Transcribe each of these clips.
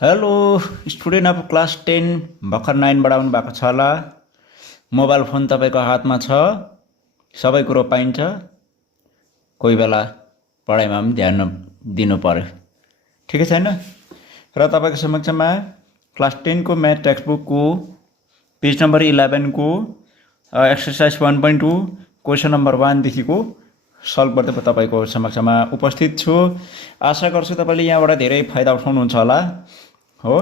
Hello student of class 10 भर्खर 9बाट आउनु भएको छ होला। मोबाइल फोन तपाईँको हातमा छ, सबै कुरो पाइन्छ। कोही बेला पढाइमा पनि ध्यान दिनु पर्यो, ठिकै छैन? र तपाईँको समक्षमा क्लास 10 को म्याथ टेक्स्ट बुकको पेज नम्बर 11 को एक्सर्साइज 1.2 क्वेसन नम्बर 1 देखिको सल्भ गर्दै तपाईँको समक्षमा उपस्थित छु। आशा गर्छु तपाईँले यहाँबाट धेरै फाइदा उठाउनुहुन्छ होला। हो,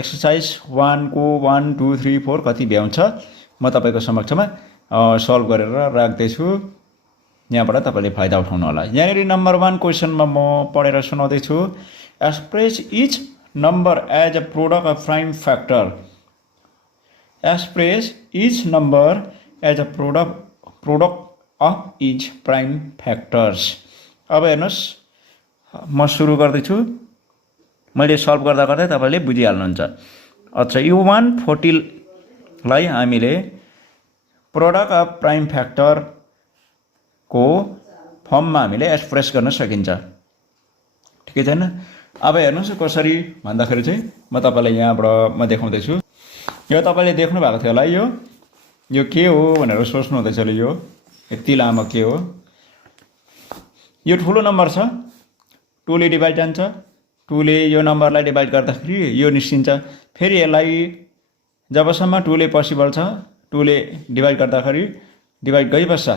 एक्सर्साइज 1 को 1, 2, 3, 4 कति भ्याउँछ म तपाईँको समक्षमा सल्भ गरेर राख्दैछु। यहाँबाट तपाईँले फाइदा उठाउनु होला। यहाँनिर नम्बर 1 क्वेसनमा म पढेर सुनाउँदैछु। Express each number as a product of prime factor. Express each number as a product of each prime factors. अब हेर्नुहोस्, म सुरु गर्दैछु। मैले सल्भ गर्दा गर्दै तपाईँले बुझिहाल्नुहुन्छ। अच्छा, यो 140 लाई हामीले प्रोडक्ट अफ प्राइम फ्याक्टरको फर्ममा हामीले एक्सप्रेस गर्न सकिन्छ, ठिकै छैन? अब हेर्नुहोस् कसरी भन्दाखेरि चाहिँ म तपाईँलाई यहाँबाट म देखाउँदैछु। यो तपाईँले देख्नु भएको थियो होला। यो के हो भनेर सोच्नु हुँदैछ होला। यो यति लामो के हो? यो ठुलो नम्बर छ, 2 ले डिभाइड जान्छ। 2 ले यो नम्बरलाई डिभाइड गर्दाखेरि यो निस्किन्छ। फेरि यसलाई जबसम्म 2 ले पोसिबल छ, 2 ले डिभाइड गर्दाखेरि डिभाइड गइबस्छ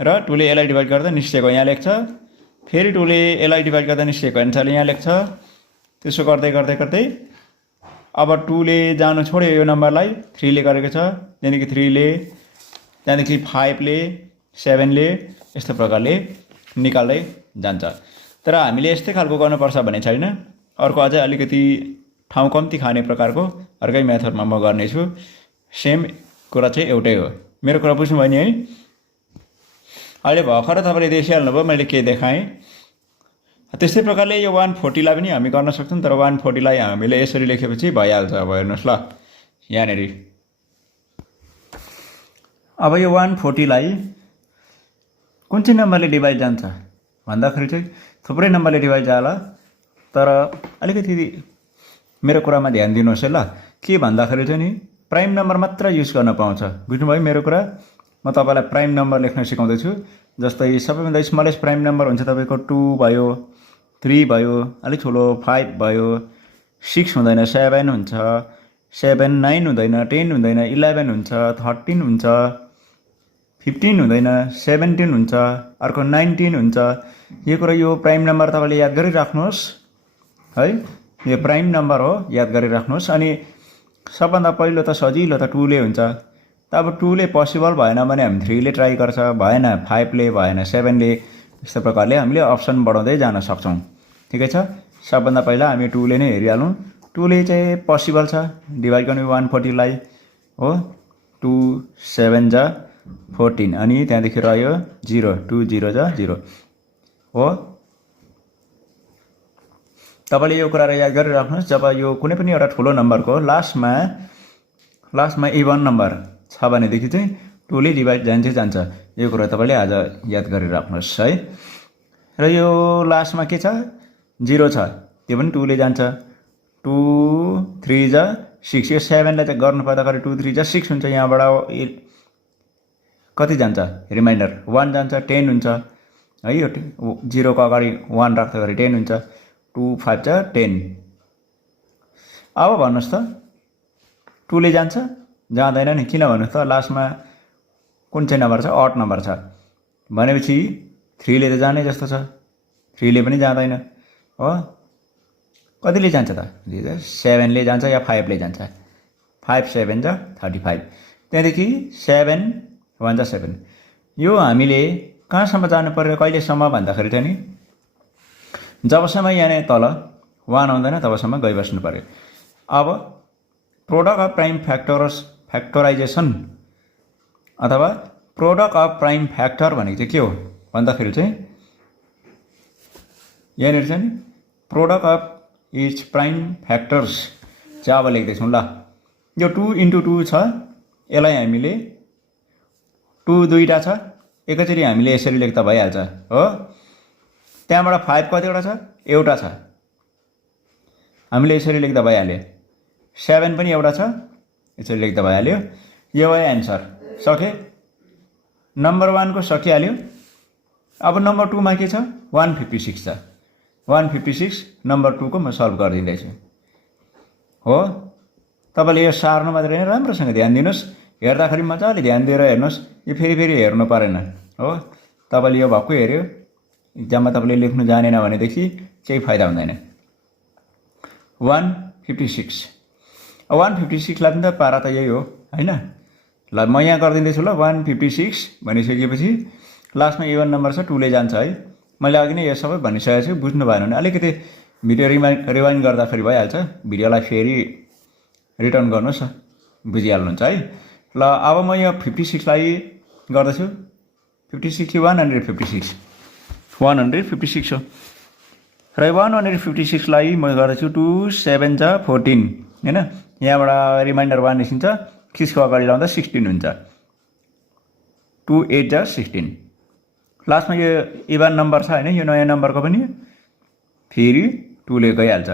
र 2 ले यसलाई डिभाइड गर्दा निस्केको यहाँ लेख्छ। फेरि 2 ले यसलाई डिभाइड गर्दा निस्केको एन्सर यहाँ लेख्छ। त्यसो गर्दै गर्दै गर्दै अब 2 ले जानु छोड्यो यो नम्बरलाई, 3 ले गरेको छ। त्यहाँदेखि 3 ले, त्यहाँदेखि 5 ले, 7 ले, यस्तो प्रकारले निकाल्दै जान्छ। तर हामीले यस्तै खालको गर्नुपर्छ भन्ने छैन। अर्को अझै अलिकति ठाउँ कम्ती खाने प्रकारको अर्कै मेथडमा म गर्नेछु। सेम कुरा चाहिँ एउटै हो। मेरो कुरा बुझ्नुभयो नि है? अहिले भर्खर तपाईँले देखिहाल्नुभयो मैले के देखाएँ। त्यस्तै प्रकारले यो 140 लाई पनि हामी गर्न सक्छौँ। तर 140 लाई हामीले यसरी लेखेपछि भइहाल्छ। अब हेर्नुहोस् ल, यहाँनिर अब यो 140 लाई कुन चाहिँ नम्बरले डिभाइड जान्छ भन्दाखेरि चाहिँ थुप्रै नम्बरले डिभाइड जाला। तर अलिकति मेरो कुरामा ध्यान दिनुहोस् है ल। के भन्दाखेरि चाहिँ नि प्राइम नम्बर मात्र युज गर्न पाउँछ। बुझ्नुभयो मेरो कुरा? म तपाईँलाई प्राइम नम्बर लेख्न सिकाउँदैछु। जस्तै सबैभन्दा स्मलेस्ट प्राइम नम्बर हुन्छ तपाईँको 2 भयो, 3 भयो, अलिक ठुलो 5 भयो, 6 हुँदैन, 7 हुन्छ, 7, 9 हुँदैन, 10 हुँदैन, 11 हुन्छ, 13 हुन्छ, 15 हुँदैन, 17 हुन्छ, अर्को 19 हुन्छ। यो कुरा यो प्राइम नम्बर तपाईँले याद गरिराख्नुहोस् है। यो प्राइम नम्बर हो, याद गरिराख्नुहोस्। अनि सबभन्दा पहिलो त सजिलो त 2 ले हुन्छ। त अब 2 ले पोसिबल भएन भने हामी 3 ले ट्राई गर्छ, भएन 5 ले, भएन 7 ले। यस्तो प्रकारले हामीले अप्सन बढाउँदै जान सक्छौँ, ठिकै छ? सबभन्दा पहिला हामी 2 ले नै हेरिहालौँ। 2 ले चाहिँ पोसिबल छ डिभाइड गर्ने 140 लाई हो। 2 7 जा 14 अनि त्यहाँदेखि रह्यो 0, 2 0 जा 0 हो। तपाईँले यो कुरा याद गरिराख्नुहोस्। जब यो कुनै पनि एउटा ठुलो नम्बरको लास्टमा इभन नम्बर छ भनेदेखि चाहिँ 2 ले डिभाइड जान्छ। यो कुरा तपाईँले आज याद गरिराख्नुहोस् है। र यो लास्टमा के छ? 0 छ, त्यो पनि 2 ले जान्छ। 2 3 जा 6। यो 7 लाई चाहिँ गर्नु पर्दाखेरि 2 3 जा 6 हुन्छ। यहाँबाट कति जान्छ? रिमाइन्डर 1 जान्छ, 10 हुन्छ है। यो 0 को अगाडि 1 राख्दाखेरि 10 हुन्छ। 2 5 जा 10। अब भन्नुहोस् त 2 ले जान्छ? जाँदैन नि। किन भन्नुहोस् त? लास्टमा कुन चाहिँ नम्बर छ? अड नम्बर छ भनेपछि 3 ले त जाने जस्तो छ। 3 ले पनि जाँदैन हो। कतिले जान्छ त? 7 ले जान्छ या 5 ले जान्छ। 5 7 जा 35। त्यहाँदेखि 7 1 जा 7। यो हामीले कहाँसम्म जानु पर्यो, कहिलेसम्म भन्दाखेरि चाहिँ नि जबसम्म यहाँ तल 1 आउँदैन तबसम्म गइबस्नु पर्यो। अब प्रोडक्ट अफ प्राइम फ्याक्टराइजेसन अथवा प्रोडक्ट अफ प्राइम फ्याक्टर भनेको चाहिँ के हो भन्दाखेरि चाहिँ यहाँनिर चाहिँ नि product of each prime factors चाहिँ अब लेख्दैछौँ ल। यो 2 × 2 छ, यसलाई हामीले 2 दुईवटा छ, एकैचोटि हामीले यसरी लेख्दा भइहाल्छ हो। त्यहाँबाट 5 कतिवटा छ? एउटा छ। हामीले यसरी लेख्दा भइहाल्यो। 7 पनि एउटा छ, यसरी लेख्दा भइहाल्यो। यो भयो एन्सर। सके? नम्बर 1 को सकिहाल्यो। अब नम्बर 2 मा के छ? 156 छ। 156 नम्बर 2 को म सल्भ गरिदिँदैछु। हो, तपाईँले यो सार्नु मात्रै नै राम्रोसँग ध्यान दिनुहोस्। हेर्दाखेरि मजाले ध्यान दिएर हेर्नुहोस्। यो फेरि हेर्नु परेन। हो, तपाईँले यो भक्कु हेऱ्यो, इक्जाममा तपाईँले लेख्नु जानेन भनेदेखि केही फाइदा हुँदैन। 156 156 लाई पनि त पारा त यही हो हैन। ल म यहाँ गरिदिँदैछु। ल 156 भनिसकेपछि लास्टमा इभन नम्बर छ, 2 ले जान्छ है। मैले अघि नै यो सबै भनिसकेको छु, बुझ्नु भएन भने अलिकति भिडियो रिवाइन्ड गर्दाखेरि भइहाल्छ। भिडियोलाई फेरि रिटर्न गर्नुहोस् न, बुझिहाल्नुहुन्छ है। ल अब म यो 56 लाई गर्दैछु। 56 कि 156 156 हो र 156 लाई म गर्दैछु। 2 7 जा 14 हैन। यहाँबाट रिमाइन्डर 1 निस्किन्छ, किसको अगाडि लाउँदा 16 हुन्छ। 2 8 जा 16। लास्टमा यो इभन नम्बर छ हैन, यो नयाँ नम्बरको पनि फेरि 2 ले गइहाल्छ।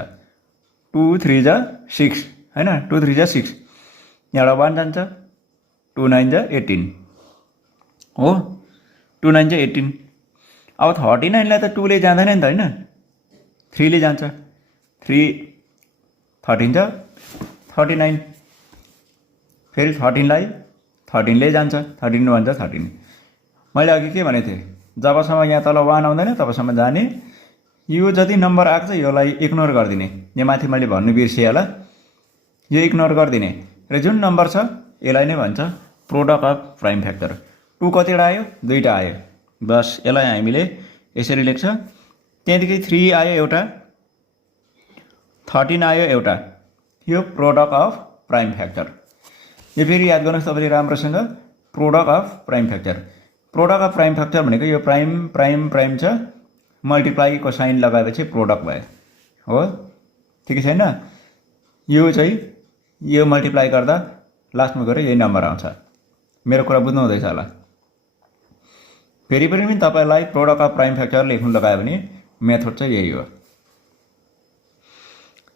2 3 जा 6 हैन। 2 3 जा 6, यहाँबाट 1 जान्छ। 2 9 जा 18 हो। 2 9 जा 18। अब 39 लाई त 2 ले जाँदैन नि त हैन, 3 ले जान्छ। 3 13 जा 39, फेरि 13 लाई 13 ले जान्छ। 13 1 जा 13। मैले अघि के भनेको थिएँ, जबसम्म यहाँ तल 1 आउँदैन तबसम्म जाने। यो जति नम्बर आएको छ यसलाई इग्नोर गरिदिने। यो माथि मैले भन्नु बिर्सेँ होला, यो इग्नोर गरिदिने र जुन नम्बर छ यसलाई नै भन्छ प्रोडक्ट अफ प्राइम फ्याक्टर। 2 कतिवटा आयो? 2टा आयो। बस यसलाई हामीले यसरी लेख्छ। त्यहाँदेखि 3 आयो एउटा, 13 आयो एउटा। यो प्रोडक्ट अफ प्राइम फ्याक्टर। यो फेरि याद गर्नुहोस् तपाईँले राम्रोसँग, product of prime factor. Product of prime factor भनेको यो प्राइम प्राइम प्राइम छ, मल्टिप्लाईको साइन लगाएपछि प्रोडक्ट भयो। हो, ठिकै छैन? यो चाहिँ यो मल्टिप्लाई गर्दा लास्टमा गएर यही नम्बर आउँछ। मेरो कुरा बुझ्नु हुँदैछ होला। फेरि पनि तपाईँलाई प्रोडक्ट अफ प्राइम फ्याक्टर लेख्नु लगायो भने मेथड चाहिँ यही हो।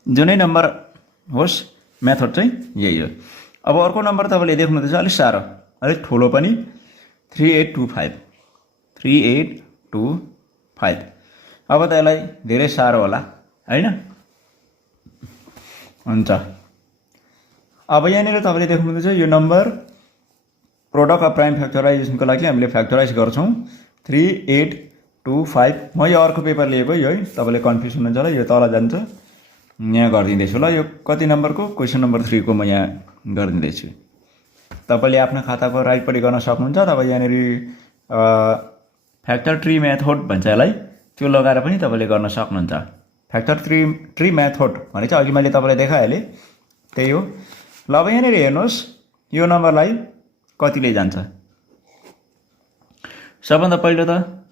जुनै नम्बर होस्, मेथड चाहिँ यही हो। अब अर्को नम्बर तपाईँले देख्नुहुँदैछ, अलिक साह्रो, अलिक ठुलो पनि, 3825 3825। अब त यसलाई धेरै साह्रो होला हैन? हुन्छ। अब यहाँनिर तपाईँले देख्नुहुँदैछ यो नम्बर प्रोडक्ट अफ प्राइम फ्याक्टराइजेसनको लागि हामीले फ्याक्टराइज गर्छौँ 3825। म यो अर्को पेपर लिएको है, तपाईँले कन्फ्युज हुनुहुन्छ होला। यो तल जान्छ, यहाँ गरिदिँदैछु। ल यो कति नम्बरको? क्वेसन नम्बर 3 को म यहाँ गरिदिँदैछु। तपाईँले आफ्नो खाताको राइटपट्टि गर्न सक्नुहुन्छ। तपाईँ यहाँनिर फ्याक्टर ट्री मेथड भन्छ यसलाई, त्यो लगाएर पनि तपाईँले गर्न सक्नुहुन्छ। फ्याक्टर ट्री मेथड भने चाहिँ अघि मैले तपाईँलाई देखाइहालेँ, त्यही हो। ल अब यहाँनिर हेर्नुहोस्, यो नम्बरलाई कतिले जान्छ? सबभन्दा पहिलो त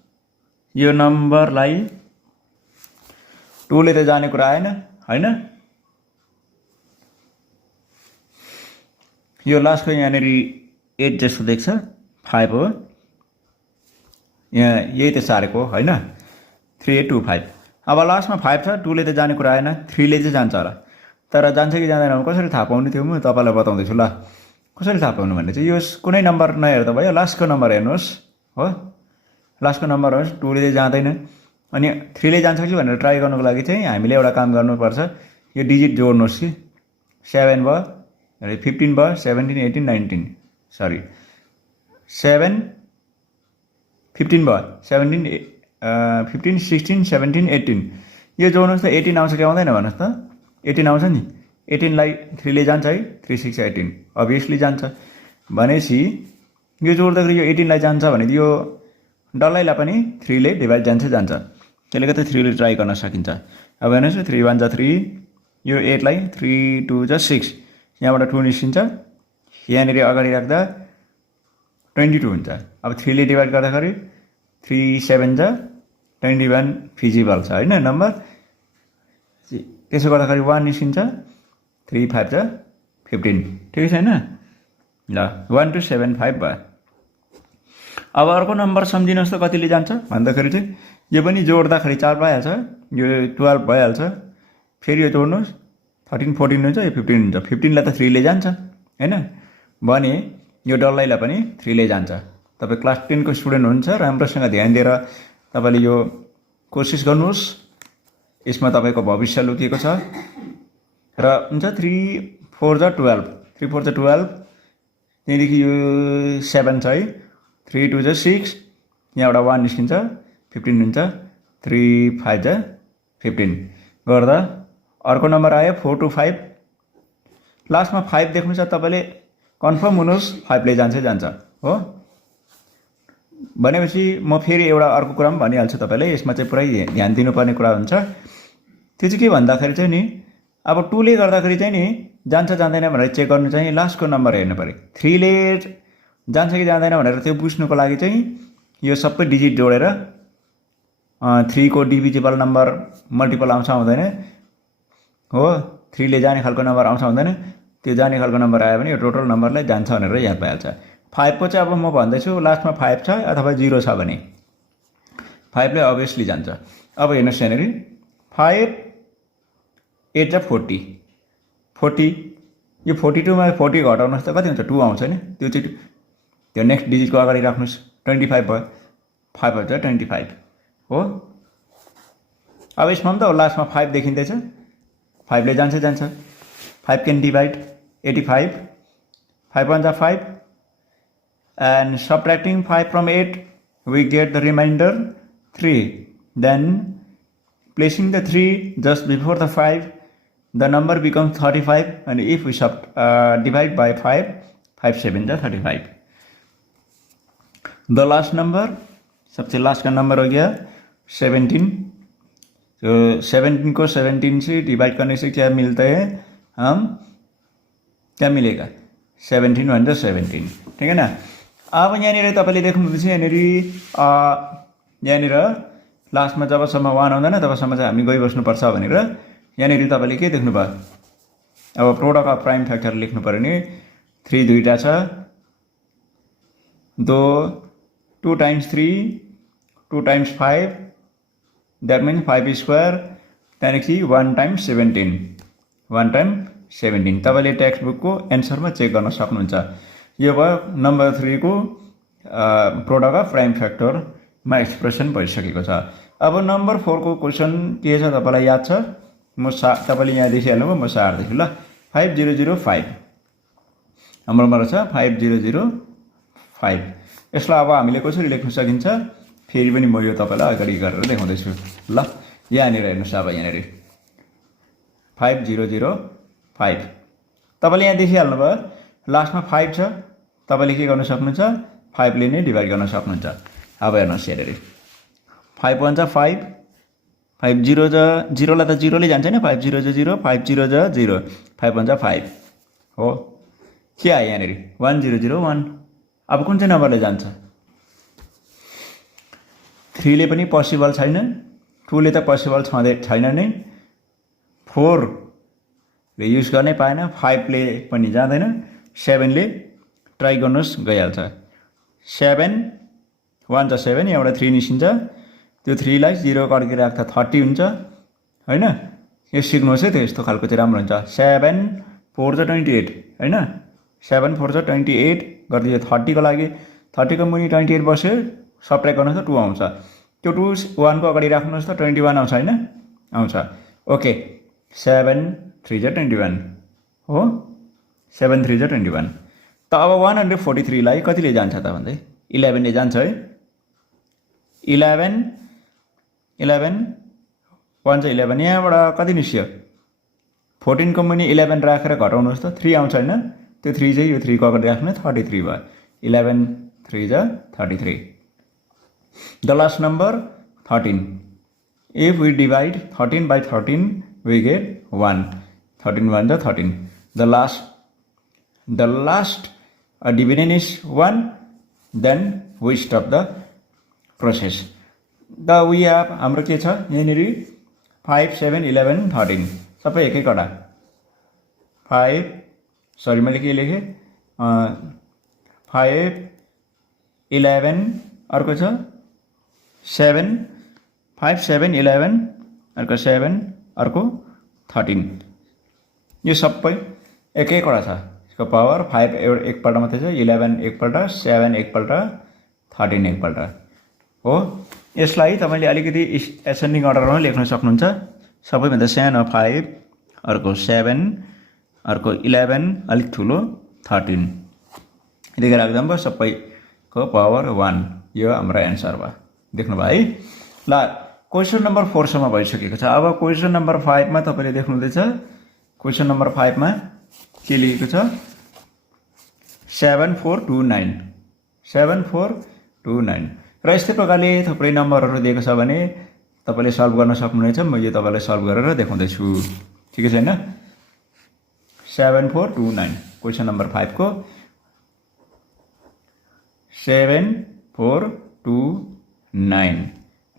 यो नम्बरलाई 2 ले त जाने कुरा आएन हैन। यो लास्टको यहाँनिर 8 जस्तो देख्छ, 5 हो। यहाँ यही त सारेको हैन, 3825। अब लास्टमा 5 छ, 2 ले त जाने कुरा आएन, 3 ले चाहिँ जान्छ होला। तर जान्छ कि जाँदैन कसरी थाहा पाउने त्यो म तपाईँलाई बताउँदैछु। ल कसरी थाहा पाउनु भने चाहिँ यो कुनै नम्बर नहेर्दा भयो, लास्टको नम्बर हेर्नुहोस्। हो, लास्टको नम्बर होस्, 2 ले जाँदैन अनि 3 ले जान्छ कि भनेर ट्राई गर्नुको लागि चाहिँ हामीले एउटा काम गर्नुपर्छ। यो डिजिट जोड्नुहोस् कि 7 भयो, 15 भयो, 17 18 19 सरी 7 15 भयो, 17 15 16 17 18। यो जोड्नुहोस् त 18 आउँछ कि आउँदैन भन्नुहोस् त? 18 आउँछ नि। 18 लाई 3 ले जान्छ है, 3 6 18 अभियसली जान्छ। भनेपछि यो जोड्दाखेरि यो 18 लाई जान्छ भने यो डल्लैलाई पनि 3 ले डिभाइड जान्छ। त्यसले गर्दा 3 ले ट्राई गर्न सकिन्छ। अब हेर्नुहोस्, 3 1 जा 3, यो 8 लाई 3 2 जा 6, यहाँबाट 2 निस्किन्छ, यहाँनिर अगाडि राख्दा 22 हुन्छ। अब 3 ले डिभाइड गर्दाखेरि 3 7 जा 21 फिजिबल छ हैन नम्बर। त्यसो गर्दाखेरि 1 निस्किन्छ, 3 5 जा 15, ठिकै छैन? ल 1275 भयो। अब अर्को नम्बर सम्झिनुहोस् त कतिले जान्छ भन्दाखेरि चाहिँ यो पनि जोड्दाखेरि 4 भइहाल्छ, यो 12 भइहाल्छ, फेरि यो जोड्नुहोस् 13 14 हुन्छ यो 15 हुन्छ 15लाई त 3 ले जान्छ हैन भने यो डल्लैलाई पनि 3 ले जान्छ तपाई क्लास 10 को स्टुडेन्ट हुनुहुन्छ राम्रोसँग ध्यान दिएर तपाईले यो कोसिस गर्नुहोस् यसमा तपाईको भविष्य लुकेको छ र हुन्छ 3 4 जा 12 3 4 जा 12 त्यहाँदेखि यो 7 छ है 3 2 जा 6 यहाँबाट 1 निस्किन्छ 15 हुन्छ 3 5 जा 15 गर्दा अर्को नम्बर आयो 4 to 5 लास्टमा 5 देख्नु छ तपाईले कन्फर्म हुनुहोस् 5 ले जान्छ हो भनेपछि म फेरि एउटा अर्को कुरा पनि भनिहाल्छु तपाईले यसमा चाहिँ पुरै ध्यान दिनुपर्ने कुरा हुन्छ त्यो चाहिँ के भन्दाखेरि चाहिँ नि अब 2 ले गर्दाखेरि चाहिँ नि जान्छ जाँदैन भनेर चेक गर्नु चाहिँ लास्टको नम्बर हेर्नु पर्यो 3 ले जान्छ कि जाँदैन भनेर त्यो बुझ्नुको लागि चाहिँ यो सबै डिजिट जोडेर 3 को डिभिजिबल नम्बर मल्टिपल आउँछ आउँदैन हो 3 ले जाने खालको नम्बर आउँछ आउँदैन त्यो जाने खालको नम्बर आयो भने यो टोटल नम्बरलाई जान्छ भनेर याद भइहाल्छ 5 को चाहिँ अब म भन्दैछु लास्टमा 5 छ अथवा 0 छ भने 5 ले अभियसली जान्छ अब हेर्नुस् यहाँनेरि 5 8 जा 40 40 यो 42 मा 40 घटाउनुस् त कति हुन्छ 2 आउँछ नि त्यो चाहिँ त्यो नेक्स्ट डिजिटको अगाडि राख्नुस् 25 भयो 5 हुन्छ 25 हो अब यसमा पनि त लास्टमा 5 देखिँदैछ 5 ले जान्छ 5 can divide 85 5 1 जा 5 and subtracting 5 from 8 we get the remainder 3 then placing the 3 just before the 5 the number becomes 35 and if we divide by 5 5 7 जा 35 the last number सबसे लास्ट का नंबर हो गया 17 तो 17 को 17 से डिवाइड करने से क्या मिलता है हम क्या मिलेगा 17 भन्दा 17 ठीक है ना अब यहाँनिर तपाईले देख्नुहुन्छ यहाँनिर यहाँनिर लास्टमा जबसम्म 1 आउँदैन तबसम्म चाहिँ हामी गइबस्नुपर्छ भनेर यहाँनिर तपाईले के देख्नुभयो अब प्रोडक्ट अफ प्राइम फ्याक्टर लेख्नु पर्यो नि 3 दुईटा छ 2 times 3 2 times 5 that means 5 square त्यहाँदेखि 1 times 17 1 times 17 तपाईले टेक्स्ट बुकको एन्सरमा चेक गर्न सक्नुहुन्छ यो भयो नम्बर 3 को प्रोडक्ट अफ प्राइम फ्याक्टरमा एक्सप्रेसन भइसकेको छ अब नम्बर 4 को क्वेशन के छ तपाईलाई याद छ म तपाईले यहाँ देखिहाल्नुभयो म सार्दैछु ल 5005 हाम्रोमा रहेछ 5005 यसलाई अब हामीले कसरी लेख्न सकिन्छ फेरि पनि म यो तपाईलाई अगाडि गरेर देखाउँदैछु ल यहाँनिर हेर्नुस् अब यहाँनिर 5005 तपाईले यहाँ देखिहाल्नुभयो लास्टमा 5 छ तपाईले के गर्न सक्नुहुन्छ 5 ले नै डिवाइड गर्न सक्नुहुन्छ अब हेर्नुस् यहाँनिर 5 1 जा 5 5 0 जा 0 लाई त 0 ले जान्छ नि 5 0 जा 0 5 0 जा 0 5 1 जा 5 हो के आयो यहाँनिर 1001 अब कुन चाहिँ नम्बरले जान्छ 3 ले पनि पोसिबल छैन 2 ले त पोसिबल छैन नै 4 ले युज गर्नै पाएन 5 ले पनि जाँदैन 7 ले ट्राई गर्नुस् गइहाल्छ 7 1 जा 7 यहाँबाट 3 निस्किन्छ त्यो 3 लाई 0 कड्के राख्दा 30 हुन्छ हैन यो सिक्नुहोस् है त्यस्तो खालको चाहिँ राम्रो हुन्छ 7 4 जा 28 हैन 7 4 जा 28 गर्दियो 30 को लागि 30 को मुनि 28 बस्यो सबट्र्याक्ट गर्नुहोस् त 2 आउँछ त्यो 2 1 को अगाडि राख्नुहोस् त 21 आउँछ हैन आउँछ ओके 7 3 जा 21 हो 7 3 जा 21 त अब 143 लाई कतिले जान्छ त भन्दै 11 ले जान्छ है 11 11 1 जा 11 यहाँबाट कति निस्क्यो 14 को मुनि 11 राखेर घटाउनुहोस् त 3 आउँछ हैन त्यो 3 चाहिँ यो 3 को अगाडि राख्नु 33 भयो 11 3 जा 33 the last number 13 if we divide 13 by 13 we get 1 13 1 जा 13 the last dividend is 1 then we stop the process we have हाम्रो के छ यहाँनिर 5 7 11 13 सबै एकै कडा 5 सरी मैले के लेखेँ 5 11 अर्को छ 7 5 7 11 अर्को 7 अर्को 13 यो सबै एकैवटा छ यसको पावर 5 एकपल्ट मात्रै छ 11 एकपल्ट 7 एकपल्ट 13 एकपल्ट हो यसलाई तपाईले अलिकति एसेन्डिङ अर्डरमा लेख्न सक्नुहुन्छ सबैभन्दा सानो 5 अर्को 7 अर्को 11 अलिक ठुलो 13 यतिकै राख्दा भयो सबैको पावर 1 यो हाम्रो एन्सर भयो देख्नुभयो है ल क्वेशन नम्बर 4 सम्म भइसकेको छ अब क्वेशन नम्बर 5 मा तपाईले देख्नुहुँदैछ क्वेशन नम्बर 5 मा के लेखेको छ 7429 7429 र यस्तै प्रकारले थुप्रै नम्बरहरू दिएको छ भने तपाईले सल्भ गर्न सक्नुहुनेछ म यो तपाईलाई सल्भ गरेर देखाउँदै छु ठिकै छैन 7429 क्वेशन नम्बर 5 को 7429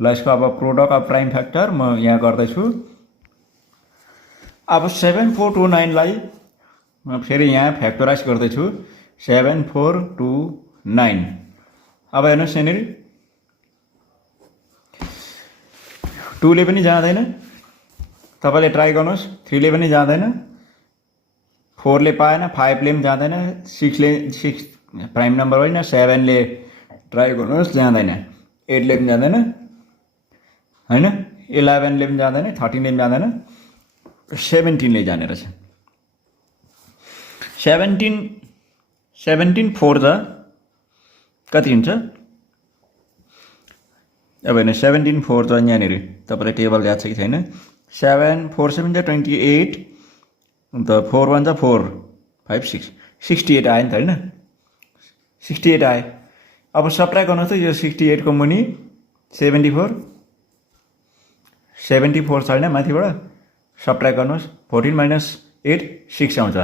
ल यसको अब प्रोडक्ट अफ प्राइम फ्याक्टर म यहाँ गर्दैछु अब 7429 लाई म फेरि यहाँ फ्याक्टराइज गर्दैछु 7429 अब हेर्नुहोस् यहाँनिर 2 ले पनि जाँदैन तपाईले ट्राई गर्नुहोस् 3 ले पनि जाँदैन 4 ले पाएन 5 ले पनि जाँदैन 6 ले 6 प्राइम नम्बर होइन 7 ले ट्राई गर्नुहोस् जाँदैन 8 ले पनि जाँदैन हैन 11 ले पनि जाँदैन 13 ले पनि जाँदैन 17 ले जाने रहेछ 17 4 जा कति हुन्छ अब हैन 17 4 जा यहाँनिर तपाईलाई टेबल याद छ कि छैन 7 4 7 जा 28 अन्त 4 1 जा 4 5 6 68 आयो नि त हैन 68 आयो अब सबट्र्याक्ट गर्नुहोस् त यो 68 को मुनि 74 छैन माथिबाट सबट्र्याक्ट गर्नुहोस् 14 माइनस 8 6 आउँछ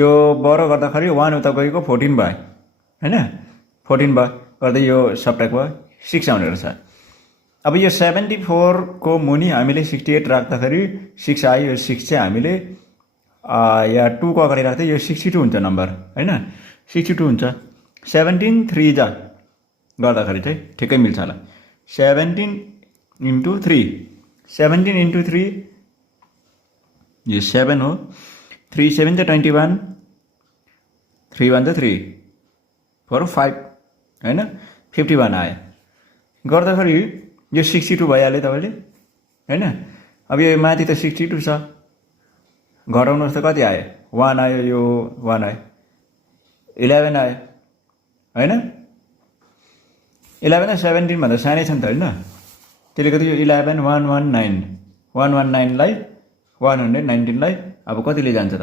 यो बरो गर्दाखेरि 1 उता गएको 14 भयो हैन 14 भयो गर्दै यो सबट्र्याक्ट भयो 6 आउने रहेछ अब यो 74 को मुनि हामीले 68 राख्दाखेरि 6 आयो यो 6 चाहिँ हामीले या 2 को अगाडि राख्दै यो 62 हुन्छ नम्बर हैन 62 हुन्छ 17 3 जा गर्दाखेरि चाहिँ ठिकै मिल्छ होला 17 into 3 17 into 3 यो 7 हो 3 7 जा 21 3 1 जा 3 4 5 हैन 51 आयो गर्दाखेरि यो 62 भइहाल्यो तपाईले हैन अब यो माथि त 62 छ घटाउनुस् त कति आयो 1 आयो यो 1 आयो 11 आयो हैन 11 र 17 भन्दा सानै छ नि त हैन त्यसले गर्दा यो 11 119 119 लाई 119 लाई अब कतिले जान्छ त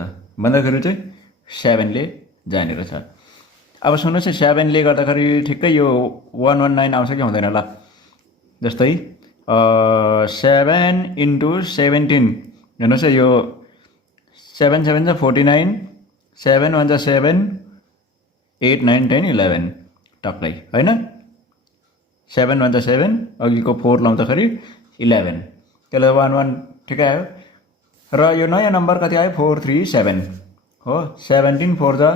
भन्दाखेरि चाहिँ 7 ले जाने रहेछ अब सुन्नुस् 7 ले गर्दाखेरि ठिक्कै यो 119 आउँछ कि आउँदैन ल जस्तै 7 into 17 हेर्नुस् यो 7 7 जा 49 7 1 जा 7 8 9 10 11 टक्कै हैन 7 1 जा 7 अघिको 4 लाउँदाखेरि 11 त्यसले 1 1 ठिकै आयो र यो नयाँ नम्बर कति आयो 437 हो 17 4 जा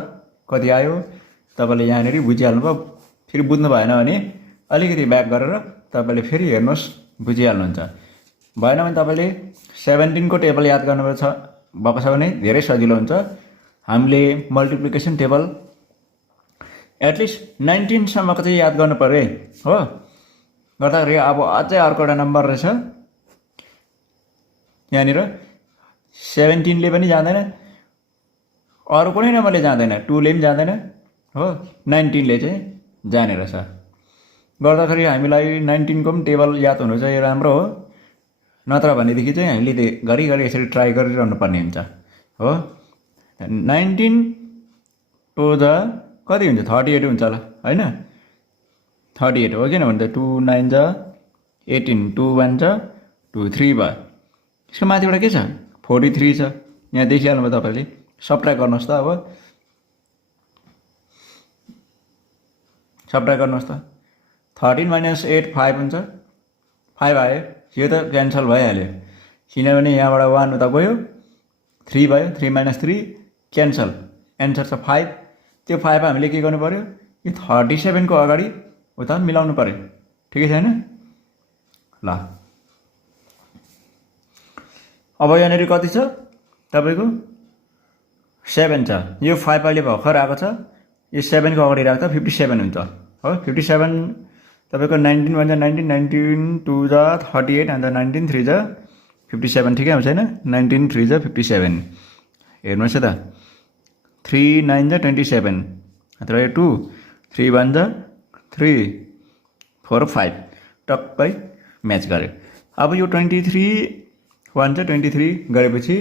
कति आयो तपाईले यहाँनेरि बुझिहाल्नुभयो फेरि बुझ्नु भएन भने अलिकति ब्याक गरेर तपाईले फेरि हेर्नुस् बुझिहाल्नुहुन्छ भएन भने तपाईले 17 को टेबल याद गर्नुपर्छ भएको छ भने धेरै सजिलो हुन्छ हामीले मल्टिप्लिकेसन टेबल एटलिस्ट 19 सम्मको चाहिँ याद गर्नु पर्यो हो गर्दाखेरि अब अझै अर्को एउटा नम्बर रहेछ यहाँनिर 17 ले पनि जाँदैन अरु कुनै नम्बरले जाँदैन 2 ले पनि जाँदैन हो 19 ले चाहिँ जाने रहेछ गर्दाखेरि हामीलाई 19 को पनि टेबल याद हुनु चाहिँ राम्रो हो नत्र भनेदेखि चाहिँ हामीले घरिघरि यसरी ट्राई गरिरहनु पर्ने हुन्छ हो 19 टु द कति हुन्छ 38 हुन्छ होला हैन 38 हो किन भन्दा 2 9 जा 18 2 1 जा 2 3 भयो यसको माथिबाट के छ 43 छ यहाँ देखिहाल्नु भयो तपाईले सबट्र्याक्ट गर्नुस् त अब सबट्र्याक्ट गर्नुस् त 13 minus 8 5 हुन्छ 5 आयो यो त क्यान्सल भइहाल्यो किनभने यहाँबाट 1 उता गयो 3 भयो 3 minus 3 क्यान्सल एन्सर छ 5 त्यो 5 हामीले के गर्नु पर्यो यो 37 को अगाडि उता मिलाउनु पर्यो ठिकै छैन ल अब यहाँनिर कति छ तपाईको 7 छ यो 5 अहिले भर्खर आएको छ यो 7 को अगाडि राख्दा 57 हुन्छ हो 57 तपाईको 19 भन्छ 19 19 2 जा 38 अन्त 19 3 जा 57 ठिकै आउँछ हैन 19 3 जा 57 हेर्नुस् त 3 9 जा 27 अथवा यो 2 3 1 जा 3 4 5 टक्कै म्याच गर्यो अब यो 23 1 जा 23 गरेपछि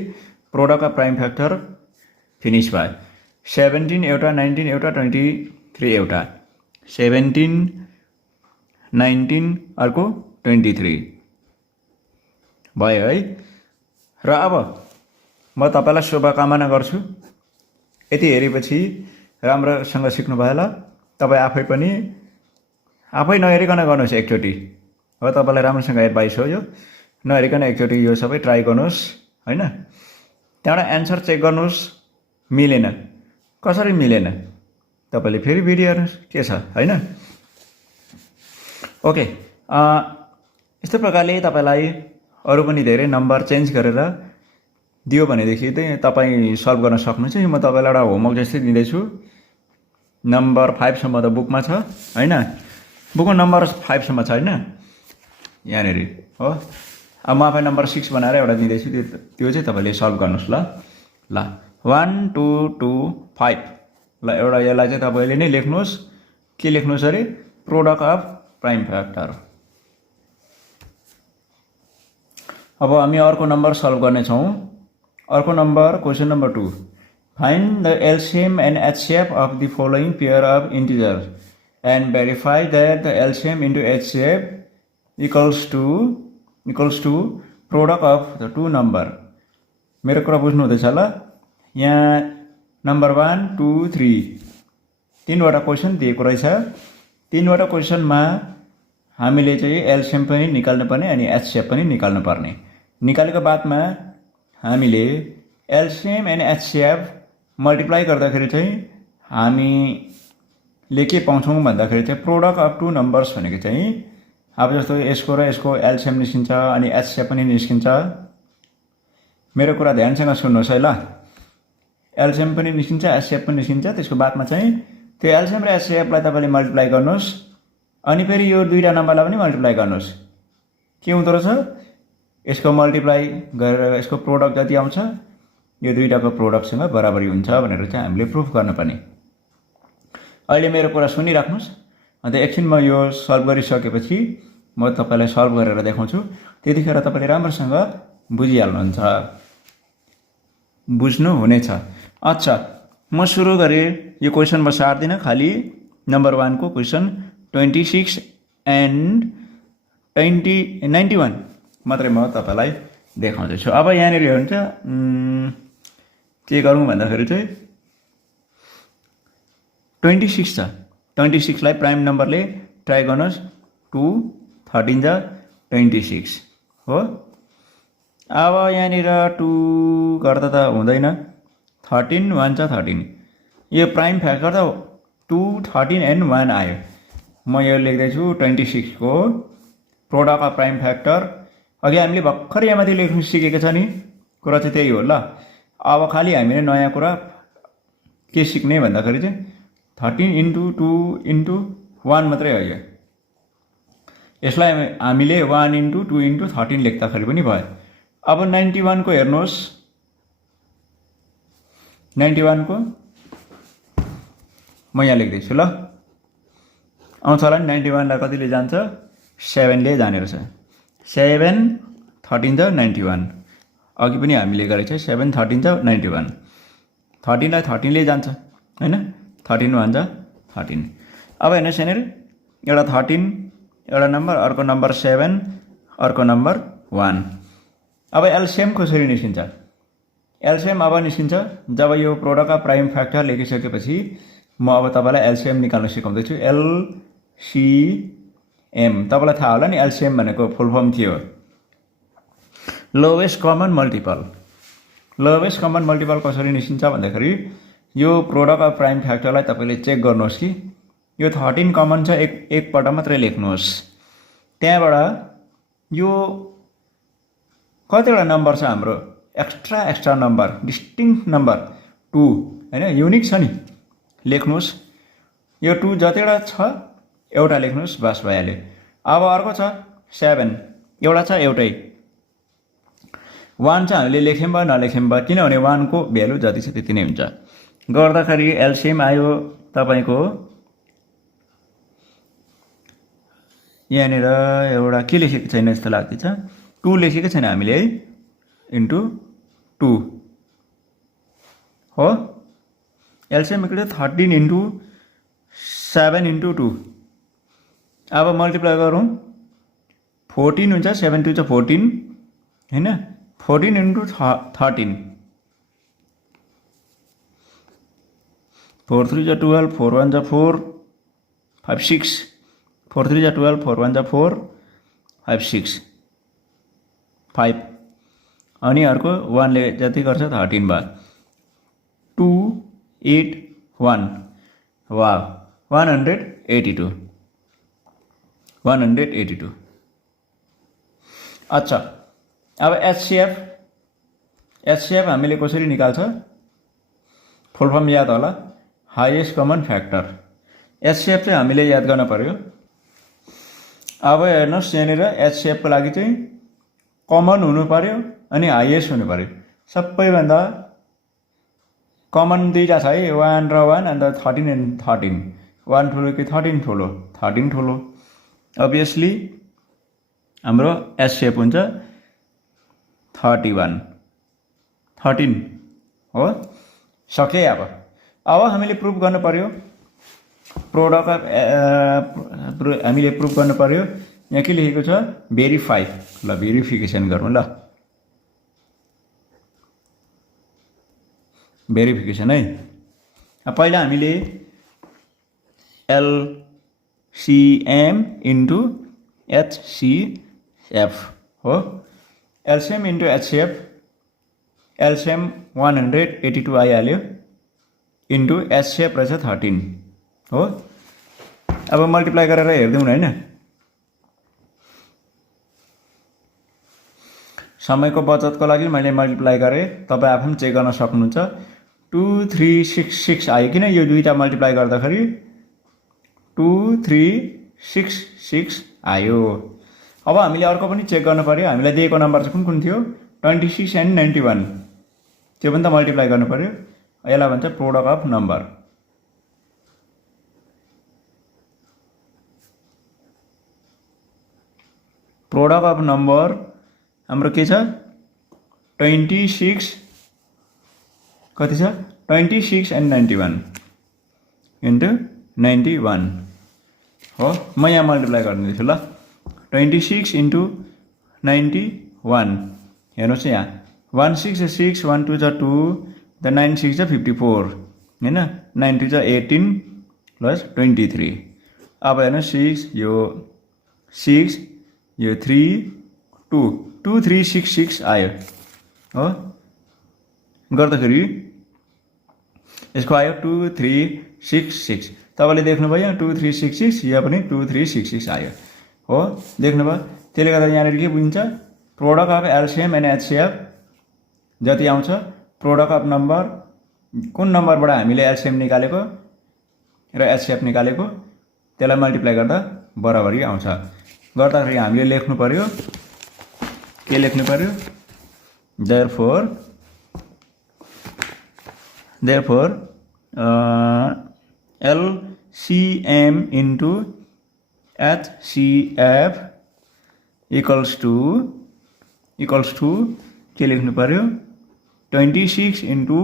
product of prime factor finish भयो 17 एउटा 19 एउटा 23 एउटा 17 19 अर्को 23 भयो है र अब म तपाईलाई शुभकामना गर्छु यति हेरेपछि राम्रोसँग सिक्नु भयो होला तपाई आफै नहेरिकन गर्नुहोस् एकचोटी हो तपाईलाई राम्रोसँग एडभाइस हो यो नहेरिकन एकचोटी यो सबै ट्राई गर्नुहोस् हैन त्यहाँबाट एन्सर चेक गर्नुहोस् मिलेन कसरी मिलेन तपाईले फेरि भिडियो हेर्नुहोस् के छ हैन ओके यस्तो प्रकारले तपाईलाई अरु पनि धेरै नम्बर चेन्ज गरेर दियो भनेदेखि चाहिँ तपाई सल्भ गर्न सक्नुहुन्छ यो म तपाईलाई एउटा होमवर्क जस्तै दिँदै छु नम्बर 5 सम्म त बुकमा छ हैन बुकको नम्बर 5 सम्म छ हैन यहाँनेर हो अब म आफै नम्बर 6 बनाएर एउटा दिँदै छु त्यो चाहिँ तपाईले सल्भ गर्नुस् ल 1 2 2 5 ल एउटा यसलाई चाहिँ तपाईले नै लेख्नुस् के लेख्नुस् अरे प्रोडक्ट अफ प्राइम फ्याक्टर अब हामी अर्को नम्बर सल्भ गर्ने छौं अर्को number question number 2 find the LCM and HCF of the following pair of integers and verify that the LCM into HCF equals to product of the two number मेरो कुरा बुझ्नु हुँदैछ ल यहाँ नम्बर 1 2 3 तीनवटा क्वेशन दिएको रहेछ तीनवटा क्वेशनमा हामीले चाहिँ एलसीएम पनि निकाल्नु पर्ने अनि एचसीएफ पनि निकाल्नु पर्ने निकालेको बादमा हामीले एलसीएम एन्ड एचसीएफ मल्टिप्लाई गर्दाखेरि चाहिँ हामीले के पाउँछौं भन्दाखेरि चाहिँ प्रोडक्ट अफ टू नम्बर्स भनेको चाहिँ अब जस्तो यसको र यसको एलसीएम निस्किन्छ अनि एचसीएफ पनि निस्किन्छ मेरो कुरा ध्यानसँग सुन्नुहोस् है ल एलसीएम पनि निस्किन्छ एचसीएफ पनि निस्किन्छ त्यसको बादमा चाहिँ त्यो एलसीएम र एचसीएफ लाई तपाईले मल्टिप्लाई गर्नुस् अनि फेरि यो दुईटा नम्बरलाई पनि मल्टिप्लाई गर्नुस् के हुँदो रहेछ यसको मल्टिप्लाई गरेर यसको प्रोडक्ट जति आउँछ यो दुईटाको प्रोडक्टसँग बराबरी हुन्छ भनेर चाहिँ हामीले प्रुफ गर्नुपर्ने अहिले मेरो कुरा सुनिराख्नुस् अन्त एकछिन म यो सल्भ गरिसकेपछि म तपाईलाई सल्भ गरेर देखाउँछु त्यतिखेर तपाईले राम्रोसँग बुझिहाल्नुहुन्छ बुझ्नु हुनेछ अच्छा म सुरु गरे यो क्वेशन म सार्दिन खाली नम्बर 1 को क्वेशन 26 एन्ड 91 मात्रै म तपाईलाई देखाउँदै छु अब यहाँनिर हुन्छ के गरौँ भन्दाखेरि चाहिँ 26 छ 26 लाई प्राइम नम्बरले ट्राई गर्नुस् 2 13 जा 26 हो अब यहाँनिर 2 गर्दा त हुँदैन 13 1 जा 13 यो प्राइम फ्याक्टर त 2 13 एन्ड 1 आयो म यो लेख्दै छु 26 को प्रोडक्ट अफ प्राइम फ्याक्टर अघि हामीले भर्खर यहाँ माथि लेख्नु सिकेको छ नि कुरा चाहिँ त्यही हो ल अब खाली हामीले नयाँ कुरा के सिक्ने भन्दाखेरि चाहिँ 13 इन्टु 2 इन्टु 1 मात्रै हो यो यसलाई हामीले 1 इन्टु 2 इन्टु 13 लेख्दाखेरि पनि भयो अब 91 को हेर्नुहोस् 91 को म यहाँ लेख्दैछु ल आउँछ होला नि 91 लाई कतिले जान्छ 7 ले जाने रहेछ 7 13 जा 91 अघि पनि हामीले गरेको छ 7 13 जा 91 13 लाई 13 ले जान्छ हैन 13 1 जा 13 अब हेर्नुस् यहाँनिर एउटा 13 एउटा नम्बर अर्को नम्बर 7 अर्को नम्बर 1 अब एलसीएम कसरी निस्किन्छ एलसीएम अब निस्किन्छ जब यो प्रोडक्ट अफ प्राइम फ्याक्टर लेखिसकेपछि म अब तपाईलाई एलसीएम निकाल्न सिकाउँदै छु एलसीएम तपाईलाई थाहा होला नि एलसीएम भनेको फुल फर्म के हो लोवेस्ट कमन मल्टिपल कसरी निस्किन्छ भन्दाखेरि यो प्रोडक्ट अफ प्राइम फ्याक्टरलाई तपाईले चेक गर्नुहोस् कि यो 13 कमन छ एक पल्ट मात्रै लेख्नुहोस् त्यहाँबाट यो कतिवटा नम्बर छ हाम्रो एक्स्ट्रा नम्बर डिस्टिङ्क्ट नम्बर 2 हैन युनिक छ नि लेख्नुहोस् यो 2 जतिवटा छ एउटा लेख्नुहोस् बस भइहाल्यो अब अर्को छ 7 एउटा छ एउटै 1 चाहिँ हामीले लेख्यौँ वा नलेख्यौँ वा किनभने 1 को भ्यालु जति छ त्यति नै हुन्छ गर्दाखेरि एलसीएम आयो तपाईको यहाँनिर एउटा के लेखेको छैन जस्तो लाग्दैछ 2 लेखेको छैन हामीले है इन्टु 2 हो एलसीएम इक्वल 13 इन्टु 7 इन्टु 2 अब मल्टिप्लाई गरौँ 14 हुन्छ 7 2 14 हैन 14 इन्टु 13 4 3 12 4 1 4 5 6 4 3 12 4 1 4 5 6 5 अनि अर्को 1 ले जति गर्छ 13 भयो 2 8 1 वाव 182 अच्छा अब एचसीएफ हामीले कसरी निकाल्छ फुल फर्म याद होला हाईएस्ट कमन फ्याक्टर एचसीएफ चाहिँ हामीले याद गर्न पर्यो अब हेर्नुहोस् यहाँनिर एचसीएफ को लागि चाहिँ कमन हुनु पर्यो अनि हाईएस्ट हुनु पर्यो सबैभन्दा कमन दुईटा छ है 1 र 1 अन्त 13 एन्ड 13 1 ठुलो कि 13 ठुलो 13 ठुलो अभियसली हाम्रो एचसीएफ हुन्छ 31 13 हो सके अब हामीले प्रुफ गर्नु पर्यो प्रोडक्ट अफ हामीले प्रुफ गर्नु पर्यो यहाँ के लेखेको छ भेरिफाई ल भेरिफिकेसन गरौँ ल भेरिफिकेसन है पहिला हामीले एलसीएम इन्टु एचसीएफ हो एलसीएम इन्टु एचसीएफ एलसीएम 182 आइहाल्यो इन्टु एचसीएफ रहेछ 13 हो अब मल्टिप्लाई गरेर हेर्दैनौँ हैन समयको बचतको लागि मैले मल्टिप्लाई गरेँ तपाईँ आफै चेक गर्न सक्नुहुन्छ 2366 आयो किन यो दुईटा मल्टिप्लाई गर्दाखेरि 2366 आयो अब हामीले अर्को पनि चेक गर्नु पर्यो हामीलाई दिएको नम्बर चाहिँ कुन थियो 26 एन्ड 91 त्यो पनि त मल्टिप्लाई गर्नु पर्यो यसलाई भन्छ product of number product of number हाम्रो के छ 26 कति छ 26 एन्ड 91 इन्टु 91 हो म यहाँ मल्टिप्लाई गरिदिन्छु ल 26 इन्टु 91 हेर्नुहोस् यहाँ 1 6 6 1 2 2 द 9 6 54 हैन 9 2 18 प्लस 23 अब हेर्नुहोस् 6 यो 6 यो 3 2 2366 आयो हो गर्दाखेरि यसको आयो 2366 तपाईले देख्नुभयो यहाँ 2366 यहाँ पनि 2366 आयो हो देख्नुभयो त्यसले गर्दा यहाँ के बुझिन्छ product of LCM and HCF जति आउँछ प्रोडक्ट अफ नम्बर कुन नम्बरबाट हामीले एलसीएम निकालेको र एचसीएफ निकालेको त्यसलाई मल्टिप्लाई गर्दा बराबरी आउँछ गर्दाखेरि हामीले लेख्नु पर्यो के लेख्नु पर्यो therefore LCM into HCF equals to के लेख्नु पर्यो 26 into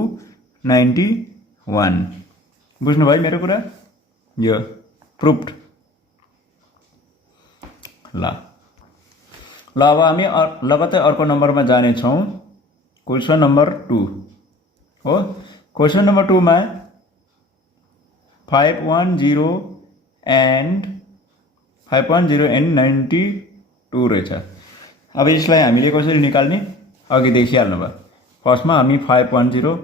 91 बुझ्नु भयो मेरो कुरा यो प्रुफ्ड ल अब हामी लगत्तै अर्को नम्बरमा जाने छौं क्वेशन नम्बर 2 हो क्वेशन नम्बर 2 मा 510 एन्ड 92 रहेछ अब यसलाई हामीले कसरी निकाल्ने अघि देखिहाल्नु भयो फर्स्टमा हामी 510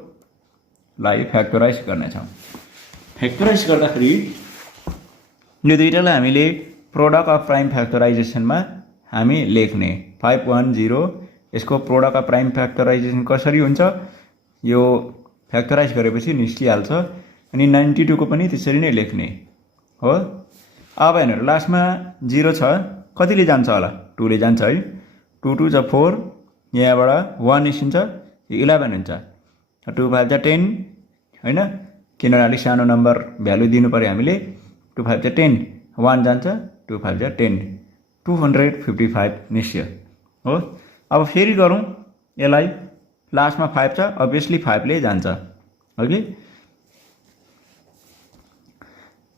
लाई फ्याक्टराइज गर्ने छौं फ्याक्टराइज गर्दाखेरि यो दुईटालाई हामीले प्रोडक्ट अफ प्राइम फ्याक्टराइजेसनमा हामी लेख्ने 510 यसको प्रोडक्ट अफ प्राइम फ्याक्टराइजेसन कसरी हुन्छ, यो फ्याक्टराइज गरेपछि निस्किहाल्छ। अनि 92 को पनि त्यसरी नै लेख्ने हो। अब हेर्नु लास्टमा 0 छ, कतिले जान्छ होला, 2 ले जान्छ है। 2 2 जा 4, यहाँबाट 1 निस्किन्छ, 11 हुन्छ। 2 5 जा 10 हैन, किनभने अलिक सानो नम्बर भ्यालु दिनु पर्यो हामीले। 2 5 जा 10, 1 जान्छ, 2 5 जा 10, 255 निस्क्यो हो। अब फेरि गरौँ यसलाई, लास्टमा 5 छ, अभियसली 5 ले जान्छ अघि।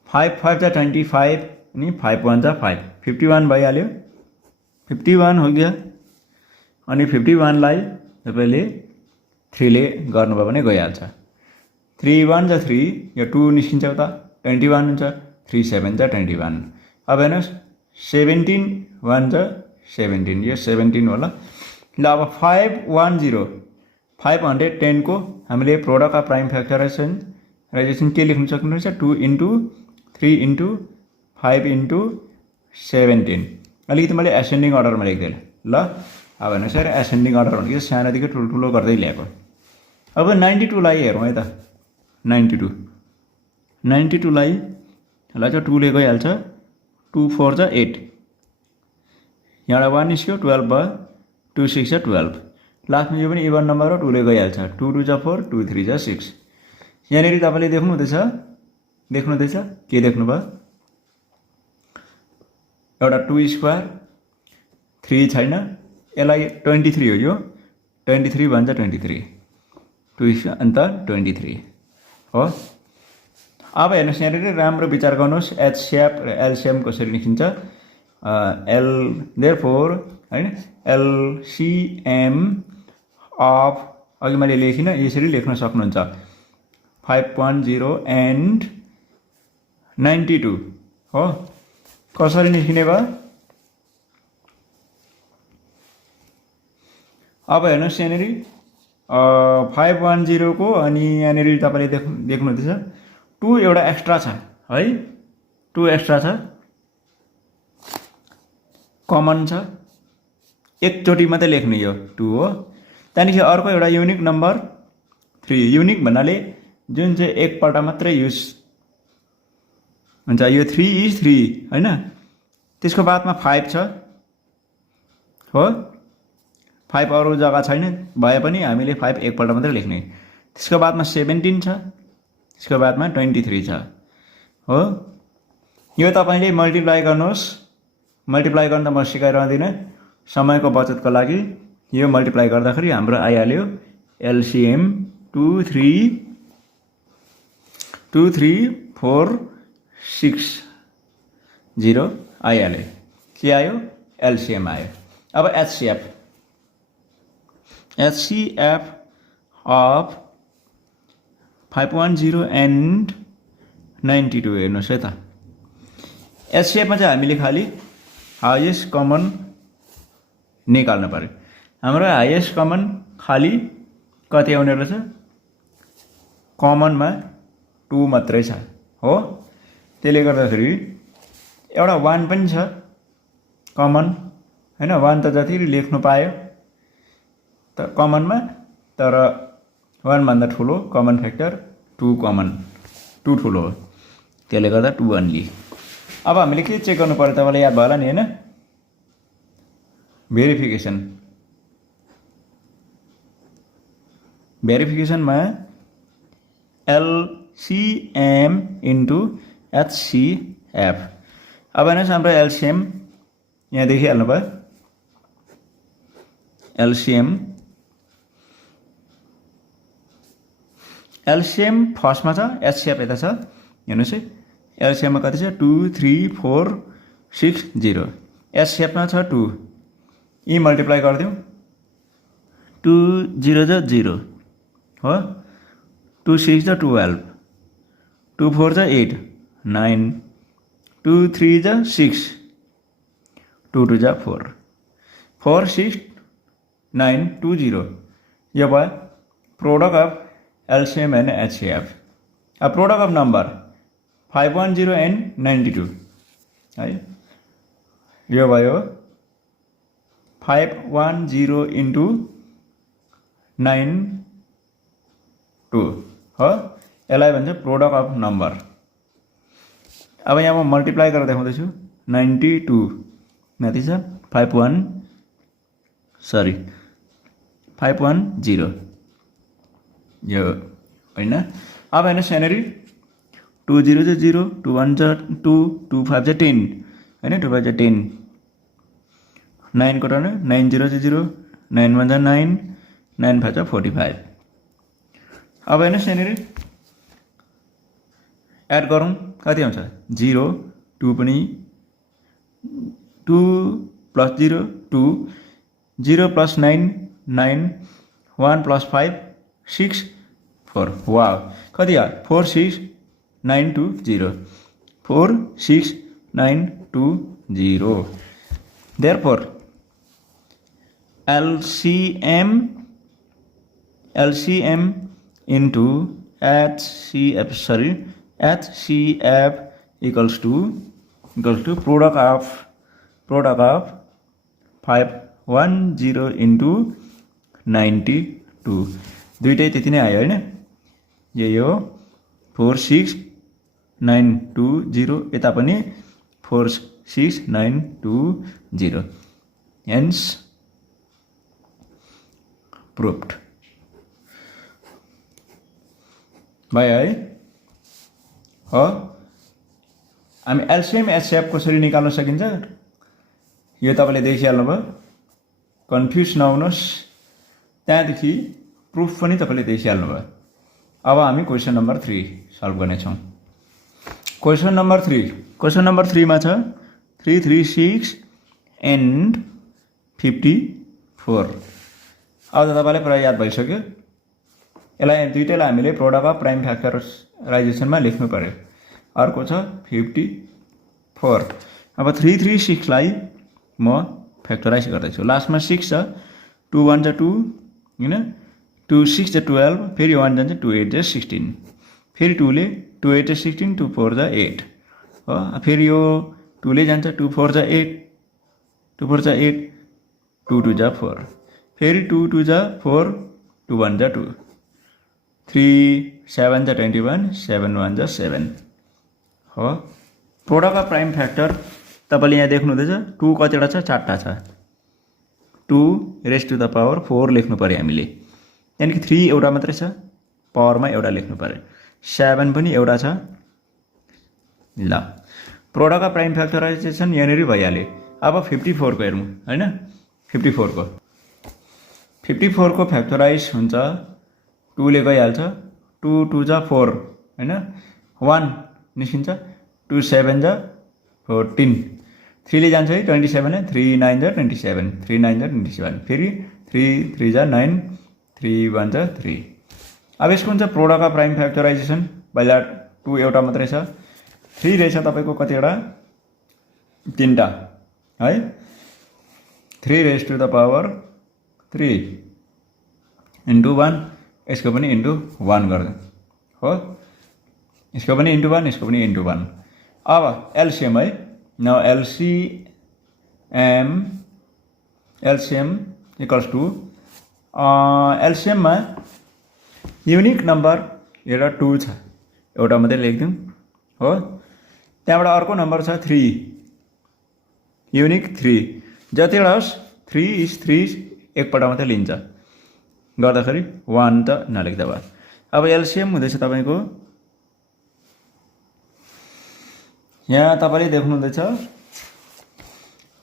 5 5 जा 25 अनि 5 1 जा 5, 51 भइहाल्यो। 51 हो गया। अनि 51 लाई तपाईले 3 ले गर्नुभयो भने गइहाल्छ। 3 1 जा 3, यो 2 निस्किन्छ उता, 21 हुन्छ। 3 7 जा 21। अब हेर्नुहोस् 17 1 जा 17, यो 17 होला। ल अब 510, 510 को हामीले प्रोडक्ट अफ प्राइम फ्याक्टराइजेसन के लेख्न सक्नुहुन्छ, 2 इन्टु 3 इन्टु 5 इन्टु 17। अलिकति मैले एसेन्डिङ अर्डरमा लेख्दै ल। अब हेर्नुहोस् सर, एसेन्डिङ अर्डर भनेको सानोदेखि ठुल्ठुलो गर्दै ल्याएको। अब 92 लाई हेरौँ है त। 92 लाई ल चाहिँ 2 ले गइहाल्छ। 2 4 जा 8, यहाँबाट 1 निस्क्यो, 12 भयो। 2 6 जा 12, लास्टमा यो पनि इभन नम्बर हो, 2 ले गइहाल्छ। 2 2 जा 4, 2 3 जा 6। यहाँनिर तपाईँले देख्नुहुँदैछ के देख्नुभयो, एउटा 2 स्क्वायर 3 छैन, यसलाई 23 हो। यो 23 भन्छ 23, 2 स्क्वायर अन्त 23 हो। अब हेर्नुहोस् यहाँनिर राम्रो विचार गर्नुहोस्, एचसिएफ र एलसिएम कसरी निस्किन्छ। एल देयरफोर हैन, एलसिएम अफ, अघि मैले लेखिनँ, यसरी लेख्न सक्नुहुन्छ। 510 एन्ड 92 हो। कसरी निस्किने भयो, अब हेर्नुहोस् यहाँनिर 510 को अनि यहाँनिर तपाईँले देख्नुहुँदैछ 2 एउटा एक्स्ट्रा छ है, 2 एक्स्ट्रा छ, कमन छ, एकचोटि मात्रै लेख्ने यो 2 हो। त्यहाँदेखि अर्को एउटा युनिक नम्बर 3, युनिक भन्नाले जुन चाहिँ एकपल्ट मात्रै युज हुन्छ, यो 3 इज 3 हैन। त्यसको बादमा 5 छ हो, 5 अरू जग्गा छैन भए पनि हामीले 5 एकपल्ट मात्रै लेख्ने। त्यसको बादमा 17 छ, त्यसको बादमा 23 छ हो। यो तपाईँले मल्टिप्लाई गर्नुहोस्, मल्टिप्लाई गर्न त म सिकाइरहँदिनँ समयको बचतको लागि। यो मल्टिप्लाई गर्दाखेरि हाम्रो आइहाल्यो एलसिएम 2 3 4 6 0 आइहाल्यो। के आयो, एलसिएम आयो। अब एचसिएफ अफ 510 एन्ड 92 हेर्नुहोस् है त। एचसिएफमा चाहिँ हामीले खालि हाइएस्ट कमन निकाल्नु पर्यो। हाम्रो हाइएस्ट कमन खालि कति आउने रहेछ, कमनमा 2 मात्रै छ हो। त्यसले गर्दाखेरि एउटा 1 पनि छ कमन हैन, 1 त जति लेख्नु पायो त कमनमा, तर 1 भन्दा ठुलो कमन फ्याक्टर 2 कमन, 2 ठुलो हो, त्यसले गर्दा 2 अन्ली। अब हामीले के चेक गर्नु पर्यो तपाईँलाई याद भयो होला नि हैन, भेरिफिकेसनमा एलसिएम इन्टु एचसिएफ। अब हेर्नुहोस् हाम्रो एलसिएम यहाँ देखिहाल्नु भयो, एलसिएम फर्स्टमा छ, एचसिएफ यता छ। हेर्नुहोस् है, एलसिएममा कति छ, 2 3 4 6 0, एचसिएफमा छ 2। यी मल्टिप्लाई गरिदिउँ, 2 0 जा 0 हो, 2 6 जा 12, 2 4 जा 8 9, 2 3 जा 6, 2 2 जा 4, 4 6 9 2 0। यो भयो product of LCM and HCF. अब प्रोडक्ट अफ नम्बर 510 एन्ड 92 है, यो भयो 510 इन्टु 9 2 हो, यसलाई भन्छ प्रोडक्ट अफ नम्बर। अब यहाँ म मल्टिप्लाई गरेर देखाउँदैछु 92 माथि छ 510 यो होइन। अब हेर्नुहोस् यहाँनिर 2 0 0 2 1 2 2 5 10 होइन, 2 5 10 9 कटाउनु 9 0 0 9 1 9 9 5 45। अब हेर्नुहोस् यहाँनिर एड गरौँ कति आउँछ 0 2 पनि 2 प्लस 0 2 0 प्लस 9 9 1 प्लस 5 6 4। वा कति आयो 4 6 9 2 0 4 6 9 2 0। Therefore LCM into HCF equals to product of 510 into 92। दुईटै त्यति नै आयो होइन, यही हो 4 6 9 2 0, यता पनि 4 6 9 2 0। हेन्स प्रुभड भयो है। हो हामी एलसिएम एचसिएफ कसरी निकाल्न सकिन्छ यो तपाईँले देखिहाल्नुभयो, कन्फ्युज नहुनुहोस्। त्यहाँदेखि प्रुफ पनि तपाईँले देखिहाल्नुभयो। अब हामी क्वेसन नम्बर 3 सल्भ गर्नेछौँ। क्वेसन नम्बर 3 मा छ 336 एन्ड 54। अब त तपाईँलाई पुरा याद भइसक्यो। यसलाई दुईटैलाई हामीले प्रोडक्ट अफ प्राइम फ्याक्टराइजेसनमा लेख्नु पर्यो। अर्को छ 54। अब 336 लाई म फ्याक्टराइज गर्दैछु। लास्टमा 6 छ, 2 1 जा 2 हैन, 2 6 जा 12, फेरि 1 जान्छ 2 8 जा 16, फेरि 2 ले 2 8 जा 16, 2 4 जा 8 हो, फेरि यो 2 ले जान्छ 2 4 जा 8, 2 4 जा 8, 2 2 जा 4, फेरि 2 2 जा 4, 2 1 जा 2, 3 7 जा 21, 7 1 जा 7 हो। प्रोडक्ट अफ प्राइम फ्याक्टर तपाईले यहाँ देख्नु हुँदैछ 2 कतिवटा छ, 4टा छ। 2 रेज टु द पावर 4 लेख्नु पर्यो हामीले, यानी कि 3 एउटा मात्रै छ, पावरमा एउटा लेख्नु पर्यो। 7 पनि एउटा छ। ल प्रोडक्ट अफ प्राइम फ्याक्टराइजेसन यहाँनिर भइहाल्यो। अब 54 को हेरौँ हैन। 54 को फ्याक्टराइज हुन्छ 2 ले गइहाल्छ, 2 2 जा 4 हैन, 1 निस्किन्छ, 2 7 जा 14, 3 ले जान्छ है 27 है, 3 9 जा 27, 3 9 जा 27, फेरि 3 3 जा 9, 3 1 जा 3। अब यसको हुन्छ प्रोडक्ट अफ प्राइम फ्याक्टराइजेसन। पहिला 2 एउटा मात्रै छ, 3 रहेछ तपाईको कतिवटा, 3टा है। 3 raise to the power 3 into 1, यसको पनि इन्टु 1 गर्दै हो, यसको पनि इन्टु 1, यसको पनि इन्टु 1। अब एलसिएम है। नाउ एलसिएम इक्वल्स टु एलसिएममा युनिक नम्बर एउटा 2 छ, एउटा मात्रै लेख्दिउँ हो। त्यहाँबाट अर्को नम्बर छ 3, युनिक 3, जतिवटा होस् 3 is 3 एकपल्ट मात्रै लिन्छ, गर्दाखेरि 1 त नलेख्दा भयो। अब एलसिएम हुँदैछ तपाईको, यहाँ तपाईले देख्नुहुँदैछ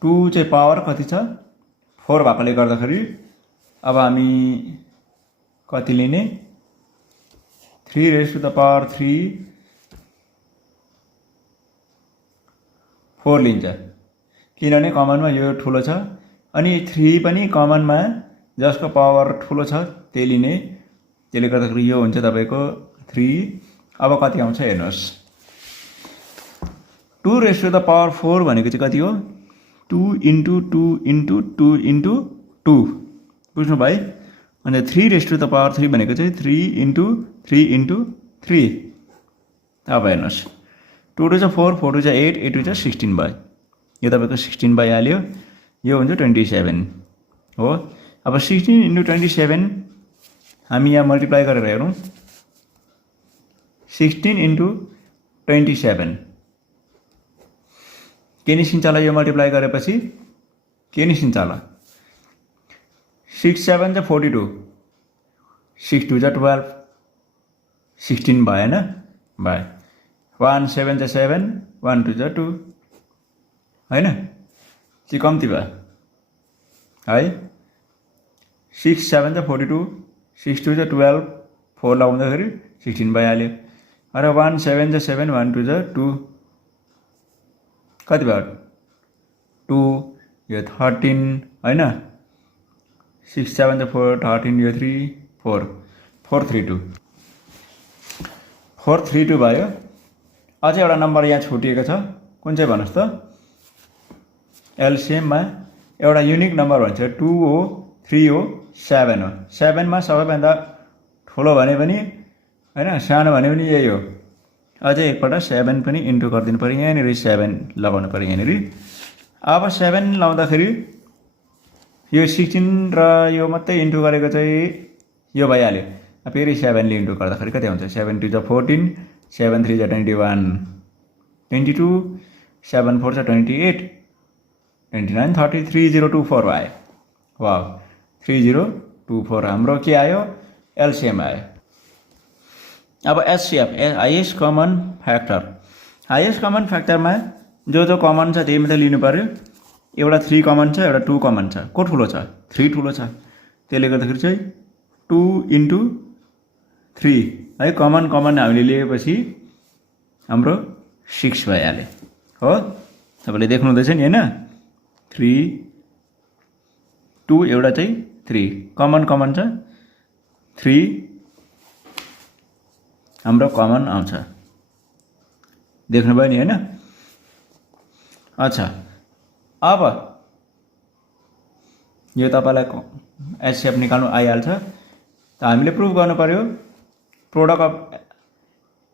2 चाहिँ पावर कति छ 4 भएकोले गर्दाखेरि अब हामी कति लिने, 3 रेज टु द पावर 3 4 लिन्छ, किनभने कमनमा यो ठुलो छ, अनि 3 पनि कमनमा जसको पावर ठुलो छ त्यही लिने, त्यसले गर्दाखेरि यो हुन्छ तपाईको 3। अब कति आउँछ हेर्नुहोस्, 2 रेज टु द पावर 4 भनेको चाहिँ कति हो, 2 इन्टु 2 इन्टु 2 इन्टु 2, बुझ्नु भयो। अनि 3 रेज टु द पावर 3 भनेको चाहिँ 3 इन्टु 3 इन्टु 3। अब हेर्नुहोस् 2 2 जा 4, 4 2 जा 8, 8 2 जा 16 भयो, यो तपाईको 16 भइहाल्यो, यो हुन्छ 27। हो। अब 16 × 27 हामी यहाँ मल्टिप्लाई गरेर हेरौँ। 16 × 27 के निस्किन्छ होला? यो मल्टिप्लाई गरेपछि के निस्किन्छ होला? 6 7 जा 42, 6 2 जा 12, 16 भयो हैन? भयो। 1 7 जा 7, 1 2 जा 2 हैन? चाहिँ कम्ती भयो है। 6 7 जा 42, 6 2 जा 12, 4 लगाउँदाखेरि 16 भइहाल्यो। अरे 1 7 जा 7, 1 2 जा 2 कति भयो? 2, यो 13 हैन? 6 7 जा 4, 13, यो 3 4, 4 3 2, 4 3 2 भयो। अझै एउटा नम्बर यहाँ छुटिएको छ, कुन चाहिँ भन्नुहोस् त? एलसिएममा एउटा युनिक नम्बर भन्छ, 2 हो, 3 हो, 7 हो। 7 मा सबैभन्दा ठुलो भने पनि हैन, सानो भने पनि यही हो। अझै एकपल्ट 7 पनि इन्टु गरिदिनु पर्यो, यहाँनिर 7 लगाउनु पर्यो यहाँनिर। अब 7 लाउँदाखेरि यो 16 र यो मात्रै इन्टु गरेको चाहिँ यो भइहाल्यो। फेरि 7 ले इन्टु गर्दाखेरि कति हुन्छ? 7 2 जा 14, 7 3 जा 21, 22, 7 4 जा 28, 29 30, 3024 भयो। वाह, 3024 हाम्रो के आयो? एलसिएम आयो। अब HCF, highest common factor. Highest common फ्याक्टरमा जो कमन छ त्यही मात्रै लिनु पर्यो। एउटा 3 कमन छ, एउटा 2 कमन छ। को ठुलो छ? 3 ठुलो छ। त्यसले गर्दाखेरि चाहिँ 2 × 3 है, कमन हामीले लिएपछि हाम्रो 6 भइहाल्यो हो। तपाईँले देख्नु हुँदैछ नि हैन? 3 2 एउटा चाहिँ 3 कमन छ, 3 हाम्रो कमन आउँछ। देख्नुभयो नि हैन? अच्छा, अब यो तपाईलाई एचसिएफ निकाल्नु आइहाल्छ। त हामीले प्रुभ गर्नु पर्यो product of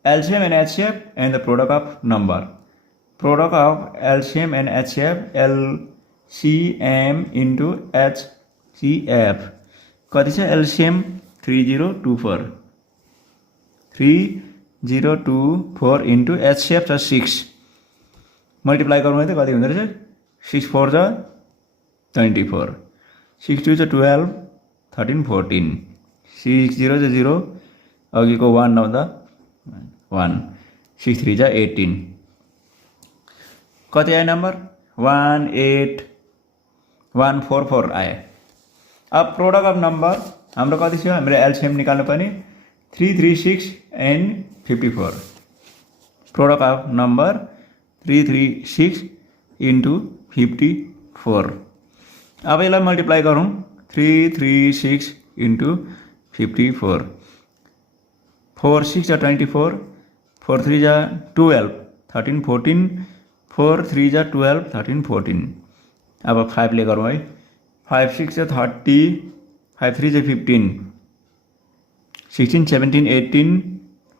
LCM and HCF and the product of number. Product of LCM and HCF, LCM into HCF कति छ? एलसिएम 3024, 3024 इन्टु एचसिएफ छ 6। मल्टिप्लाई गर्नु त कति हुँदो रहेछ? 6 4 जा 24, 6 2 जा 12, 13 14, 6 0 जा 0, अघिको 1 आउँदा 1, 6 3 जा 18। कति आयो नम्बर? 18144 आयो। अब प्रोडक्ट अफ नम्बर हाम्रो कति छ? हामीले एलसिएम निकाल्नु पर्ने 336 and 54। Product of number 336 into 54। अब यसलाई मल्टिप्लाई गरौँ। 336 इन्टु 54, 4 6 जा 24, 4 3 जा 12, 13 14, 4 3 जा 12, 13 14। अब 5 ले गरौँ है। 5 6 जा 30, 5 3 जा 15, 16 17 18,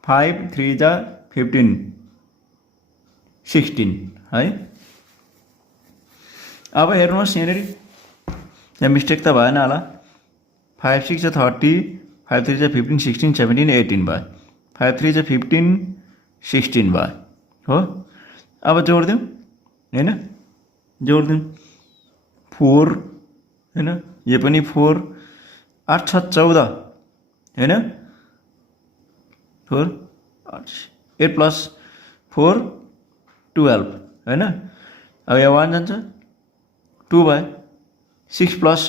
5 3 जा 15, 16 है। अब हेर्नुहोस् यहाँनिर यहाँ मिस्टेक त भएन होला। 5 6 जा 30, 5 3 जा 15, 16 17 18 भयो। 5 3 जा 15, 16 भयो हो। अब जोडिदिउँ हैन, जोडिदिउँ 4 हैन, यो पनि 4, 8 6 14 हैन, 4 8 प्लस 4 12 हैन। अब यहाँ 1 जान्छ, 2 भयो। 6 प्लस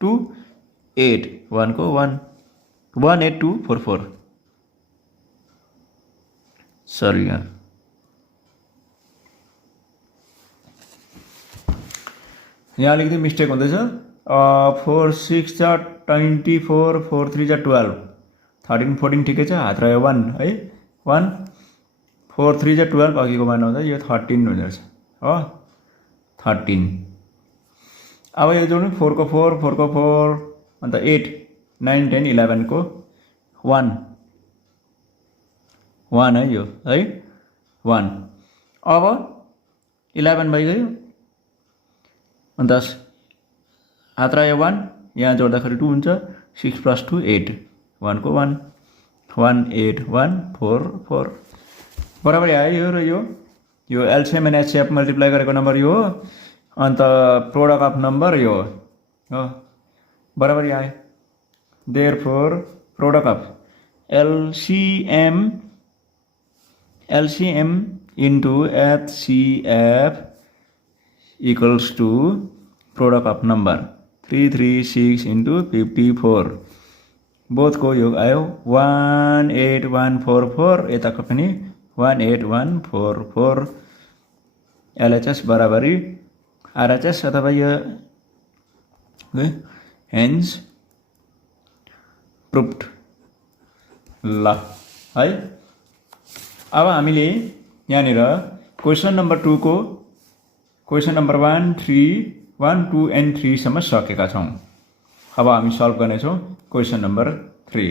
2 8, 1 को 1, 18244। सरी यार, यहाँ अलिकति मिस्टेक हुँदैछ। 4 6 जा 24, 4 3 जा 12, 13 14 ठिकै छ। हात रह्यो 1 है, 1 4 3 जा 12, अघिको मान आउँदा यो 13 हुँदो रहेछ हो, 13। अब यो जोड्नु 4 को 4, 4 को 4 अन्त 8 9 10 11 को 1 1 है यो है 1। अब 11 भइगयो अन्त हात रह्यो 1 यहाँ जोड्दाखेरि 2 हुन्छ 6 + 2 8 1 को 1 1 8 1 4 4 बराबरी आयो र यो एलसीएम एन्ड एचसीएफ मल्टिप्लाई गरेको नम्बर यो हो अन्त प्रोडक्ट अफ नम्बर यो हो बराबरी आयो therefore product of LCM into HCF equals to product of number 336 into 54 both को योग आयो 18144 यताको पनि 18144 LHS बराबरी RHS अथवा यो hence proved ल है अब हामीले यहाँनिर क्वेसन नम्बर 2 को क्वेसन नम्बर 1 2 and 3 सम्म सकेका छौं अब हामी सल्भ गर्नेछौं क्वेसन नम्बर 3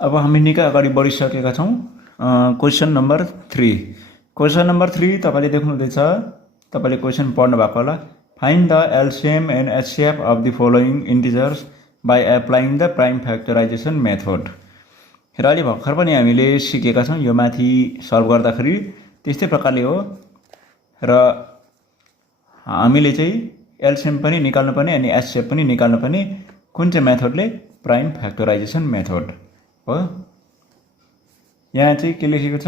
अब हामी निकै अगाडि बढिसकेका छौं क्वेसन नम्बर 3 तपाईले देख्नुहुँदैछ तपाईले क्वेसन पढ्नु भएको होला find the LCM and HCF of the following integers by applying the prime factorisation method र अलि भर्खर पनि हामीले सिकेका छौं यो माथि सल्भ गर्दाखेरि त्यस्तै प्रकारले हो र हामीले चाहिँ एलसीएम पनि निकाल्नु पर्ने अनि एचसीएफ पनि निकाल्नु पर्ने कुन चाहिँ मेथडले प्राइम फ्याक्टराइजेसन मेथड हो यहाँ चाहिँ के लेखेको छ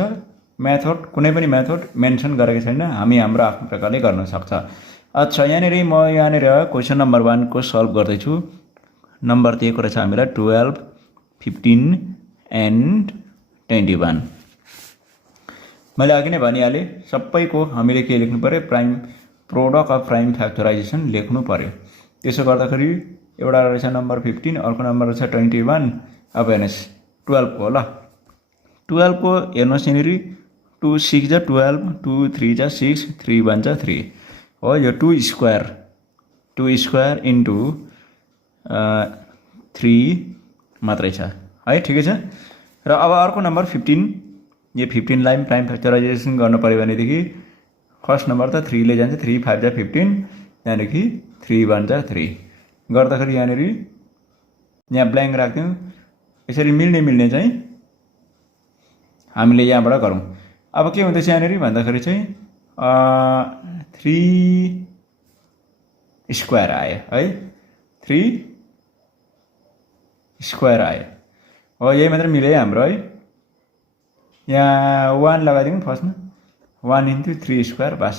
मेथड कुनै पनि मेथड मेन्सन गरेको छैन हामी हाम्रो आफ्नो प्रकारले गर्न सक्छ अच्छा यहाँनिर म क्वेसन नम्बर 1 को सल्भ गर्दै छु नम्बर दिएको रहेछ हामीलाई 12 15 and 21 मैले अघि नै भनिहालेँ सबैको हामीले के लेख्नु पर्यो prime product of prime factorisation लेख्नु पर्यो त्यसो गर्दाखेरि एउटा रहेछ नम्बर 15 अर्को नम्बर रहेछ 21 अब हेर्नुस् 12 को ल 12 को हेर्नुस् यहाँनिर 2 6 जा 12 2 3 जा 6 3 1 जा 3 हो यो 2 स्क्वायर इन्टु 3 मात्रै छ है ठिकै छ र अब अर्को नम्बर 15 यो 15 लाई प्राइम फ्याक्टराइजेसन गर्न पर्यो भनेदेखि फर्स्ट नम्बर त 3 ले जान्छ 3 5 जा 15 त्यहाँदेखि 3 1 जा 3 गर्दाखेरि यहाँनिर यहाँ ब्ल्याङ्क राख्दियौ यसरी मिल्ने चाहिँ हामीले यहाँबाट गरौँ अब के हुँदैछ यहाँनिर भन्दाखेरि चाहिँ 3 स्क्वायर आयो है 3 स्क्वायर आयो हो यही मात्र मिल्यो हाम्रो है यहाँ 1 लगाइदिउँ फर्स्टमा 1 into 3 स्क्वायर बस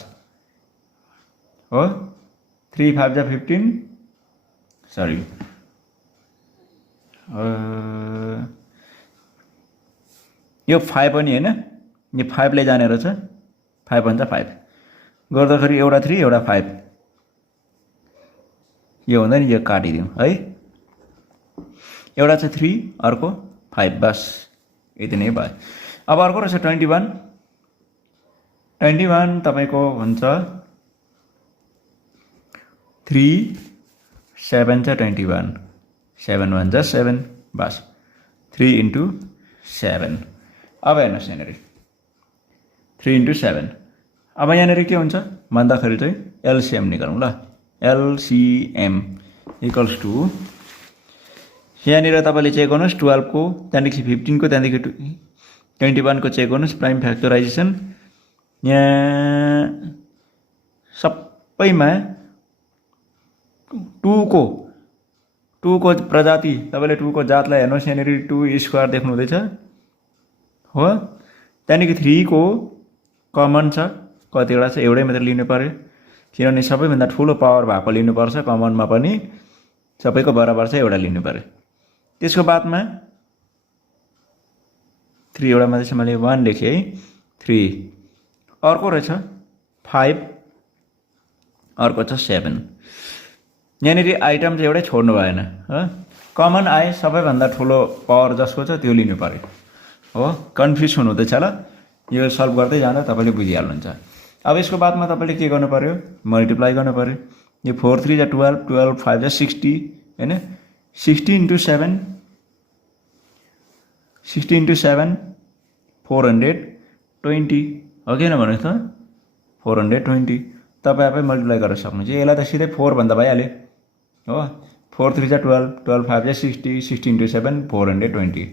हो 3 5 जा 15 सरी यो 5 पनि हैन यो 5 ले जाने रहेछ 5 भन्छ 5 गर्दाखेरि एउटा 3 एउटा 5 यो हुँदैन यो काटिदिउँ है एउटा चाहिँ 3 अर्को 5 बस यति नै भयो अब अर्को रहेछ 21 तपाईको हुन्छ 3 7 जा 21 7 1 जा 7 बस 3 into 7 अब हेर्नुस् यहाँनिर 3 into 7 अब यहाँनिर के हुन्छ भन्दाखेरि चाहिँ एलसीएम निकालौँ ल एलसीएम इक्वल्स टु यहाँनिर तपाईले चेक गर्नुस् 12 को त्यहाँदेखि 15 को त्यहाँदेखि 21 को चेक गर्नुस् प्राइम फ्याक्टराइजेसन यहाँ सबैमा 2 को प्रजाति तपाईले 2 को जातलाई हेर्नुस् यहाँनिर 2 स्क्वायर देख्नु हुँदैछ हो त्यहाँदेखि 3 को कमन छ कतिवटा छ एउटै मात्र लिनु पर्यो किनभने सबैभन्दा ठुलो पावर भएको लिनुपर्छ कमनमा पनि सबैको बराबर छ एउटा लिनु पर्यो त्यसको बादमा 3 एउटा मात्रै छ मैले 1 लेखे है 3 अर्को रहेछ 5 अर्को छ 7 यहाँनिर आइटम चाहिँ एउटै छोड्नु भएन हो कमन आए सबैभन्दा ठुलो पावर जसको छ त्यो लिनु पर्यो हो कन्फ्युज हुनुहुँदैछ ल यो सल्भ गर्दै जाँदा तपाईले बुझिहाल्नुहुन्छ अब यसको बादमा तपाईले के गर्नु पर्यो मल्टिप्लाई गर्नु पर्यो यो 4 3 जा 12 12 5 जा 60 हैन 60 into 7 60 into 7 420 हो किन भन्नुस् त 420 तपाईँ आफै मल्टिप्लाई गर्न सक्नुहुन्छ। यसलाई त सिधै 4 भन्दा भइहाल्यो हो। 4 3 जा 12, 12 5 जा 60, 60 into 7 420,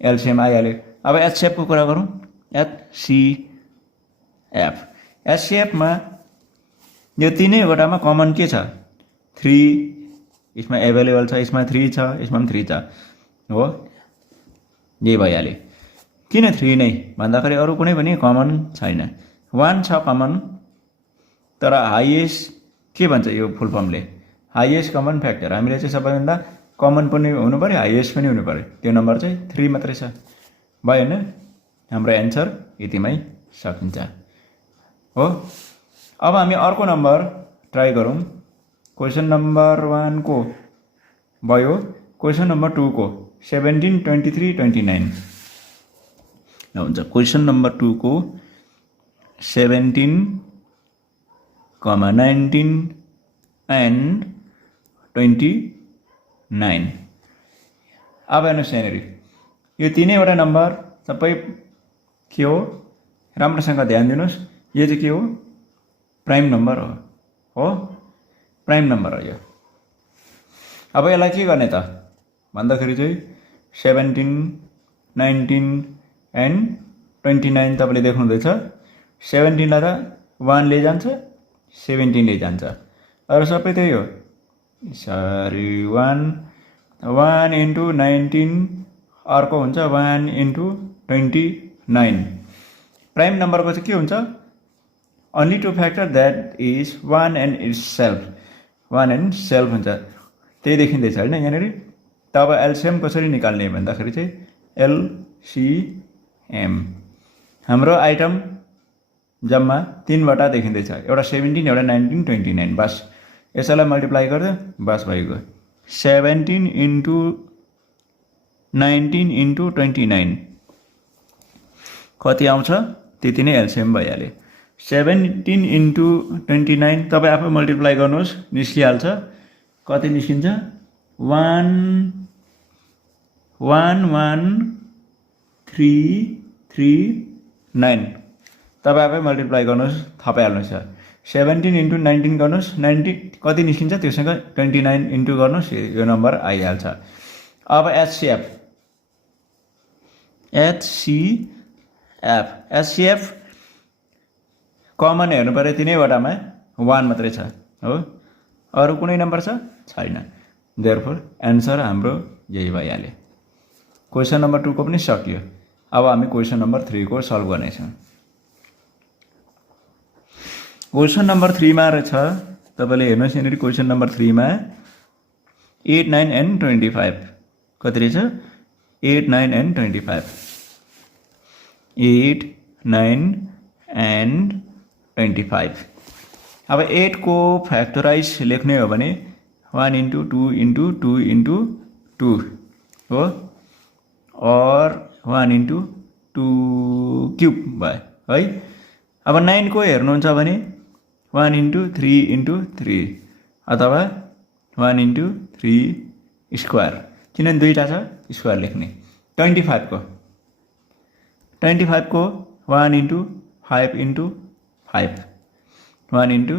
एलसिएम आइहाल्यो। अब एचसिएफको कुरा गरौँ। एचसिएफ, एचसिएफमा यो तीनैवटामा कमन के छ? 3 यसमा एभाइलेबल छ, यसमा 3 छ, यसमा पनि 3 छ हो, यही भइहाल्यो। किन 3 नै भन्दाखेरि अरू कुनै पनि कमन छैन। 1 छ कमन, तर हाइएस्ट के भन्छ यो फुल फर्मले? Highest common factor. हामीले चाहिँ सबैभन्दा कमन पनि हुनु पर्यो, हाइएस्ट पनि हुनु पर्यो। त्यो नम्बर चाहिँ 3 मात्रै छ, भयो हैन? हाम्रो एन्सर यतिमै सकिन्छ हो। अब हामी अर्को नम्बर ट्राई गरौँ। क्वेसन नम्बर 1 को भयो, क्वेसन नम्बर 2 को 17 23 29 हुन्छ। क्वेसन नम्बर 2 को 17, 19 and 29। अब हेर्नुहोस् यहाँनिर यो तीनैवटा नम्बर सबै के हो? राम्रोसँग ध्यान दिनुहोस्। यो चाहिँ के हो? प्राइम नम्बर हो, प्राइम नम्बर हो यो। अब यसलाई के गर्ने त भन्दाखेरि चाहिँ 17, 19 and 29 तपाईँले देख्नुहुँदैछ। 17 लाई त 1 ले जान्छ, 17 ले जान्छ, अरू सबै त्यही हो। सरी 1 into 19 अर्को हुन्छ 1 into 29। प्राइम नम्बरको चाहिँ के हुन्छ? only two factor that is 1 and itself, 1 and self हुन्छ। त्यही देखिँदैछ हैन यहाँनिर। तब एलसिएम कसरी निकाल्ने भन्दाखेरि चाहिँ एलसिएम हाम्रो आइटम जम्मा 3 वटा देखिँदैछ, एउटा 17, एउटा 19, 29। बस यसैलाई मल्टिप्लाई गर्दा बस भइगयो। 17 into 19 into 29 कति आउँछ? त्यति नै एलसिएम भइहाल्यो। 17 into 29 तपाईँ आफै मल्टिप्लाई गर्नुहोस्, निस्किहाल्छ। कति निस्किन्छ? 11339। तपाईँ आफै मल्टिप्लाई गर्नुहोस्, थपाइहाल्नुहोस्। 17 into 19 गर्नुहोस्, 90 कति निस्किन्छ? त्योसँग 29 इन्टु गर्नुहोस्, यो नम्बर आइहाल्छ। अब एचसिएफ, एचसिएफ कमन हेर्नु पर्यो, तीनैवटामा 1 मात्रै छ हो, अरू कुनै नम्बर छैन। देयरफोर एन्सर हाम्रो यही भइहाल्यो। क्वेसन नम्बर 2 को पनि सकियो। अब हामी क्वेसन नम्बर 3 को सल्भ गर्नेछौँ। क्वेसन नम्बर 3 मा रहेछ, तपाईँले हेर्नुहोस् यहाँनिर क्वेसन नम्बर 3 मा 8, 9 and 25 कति रहेछ? 8, 9 and 25, 8, 9 and 25। अब 8 को फ्याक्टराइज लेख्ने हो भने 1 into 2 into 2 into 2 हो, और 1 into 2 क्यूब भयो है। अब 9 को हेर्नुहुन्छ भने 1 into 3 into 3 अथवा 1 into 3 स्क्वायर, किनभने दुईटा छ स्क्वायर लेख्ने। 25 को 1 into 5 into 5, 1 into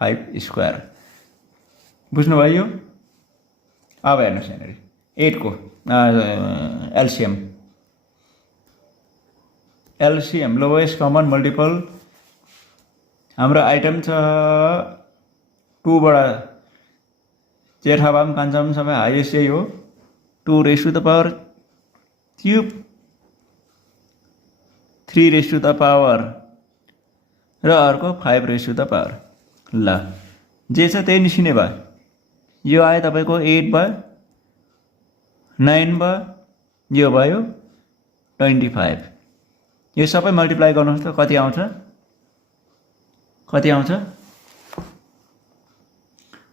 5 स्क्वायर। बुझ्नुभयो? अब हेर्नुहोस् यहाँनिर 8 को एलसिएम लोएस्ट कमन मल्टिपल हाम्रो आइटम छ 2 बाट जेठाबाम कान्छाबाम सबै हाइएस्ट यही हो। 2 raised to the power cube, 3 raised to the power र अर्को 5 raised to the power। ल जे छ त्यही निस्किने भयो। यो आयो तपाईँको 8 भयो, 9 भयो, यो भयो 25। यो सबै मल्टिप्लाई गर्नुहोस् त कति आउँछ? कति आउँछ?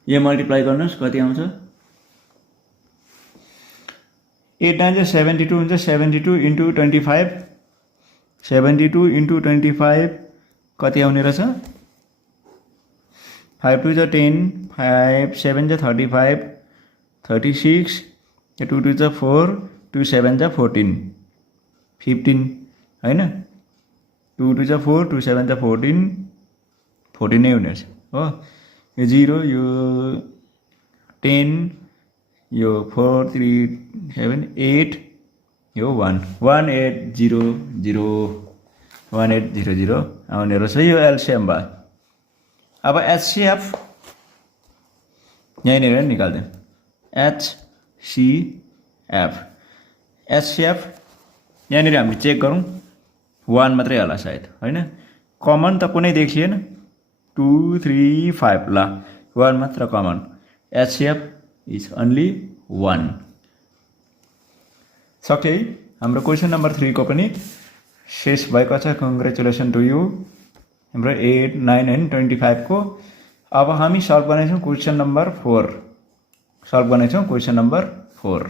यो मल्टिप्लाई गर्नुहोस् कति आउँछ? 8 9 जा 72 हुन्छ, 72 into 25, 72 into 25 कति आउने रहेछ? 5 2 जा 10, 5 7 जा 35, 36, 2 2 जा 4, 2 7 जा 14, 15 हैन? 2 2 जा 4, 2 7 जा 14, 14 नै हुने रहेछ हो। यो 0 यो 10 यो 4 3 7 8 यो 1 1800 1800 आउने रहेछ। यो एलसिएम भयो। अब एचसिएफ यहीँनिर निकाल्दिउँ। एचसिएफ यहाँनिर हामीले चेक गरौँ 1 मात्रै होला सायद होइन। कमन त कुनै देखिएन 2 3 5 ल 1 मात्र कमन। HCF is only 1। सक्यो है हाम्रो क्वेसन नम्बर 3 को पनि शेष भएको छ। कङ्ग्रेचुलेसन टु यु हाम्रो 8 9 एन्ड 25 को। अब हामी सल्भ गर्नेछौँ क्वेसन नम्बर 4। सल्भ गर्नेछौँ क्वेसन नम्बर 4।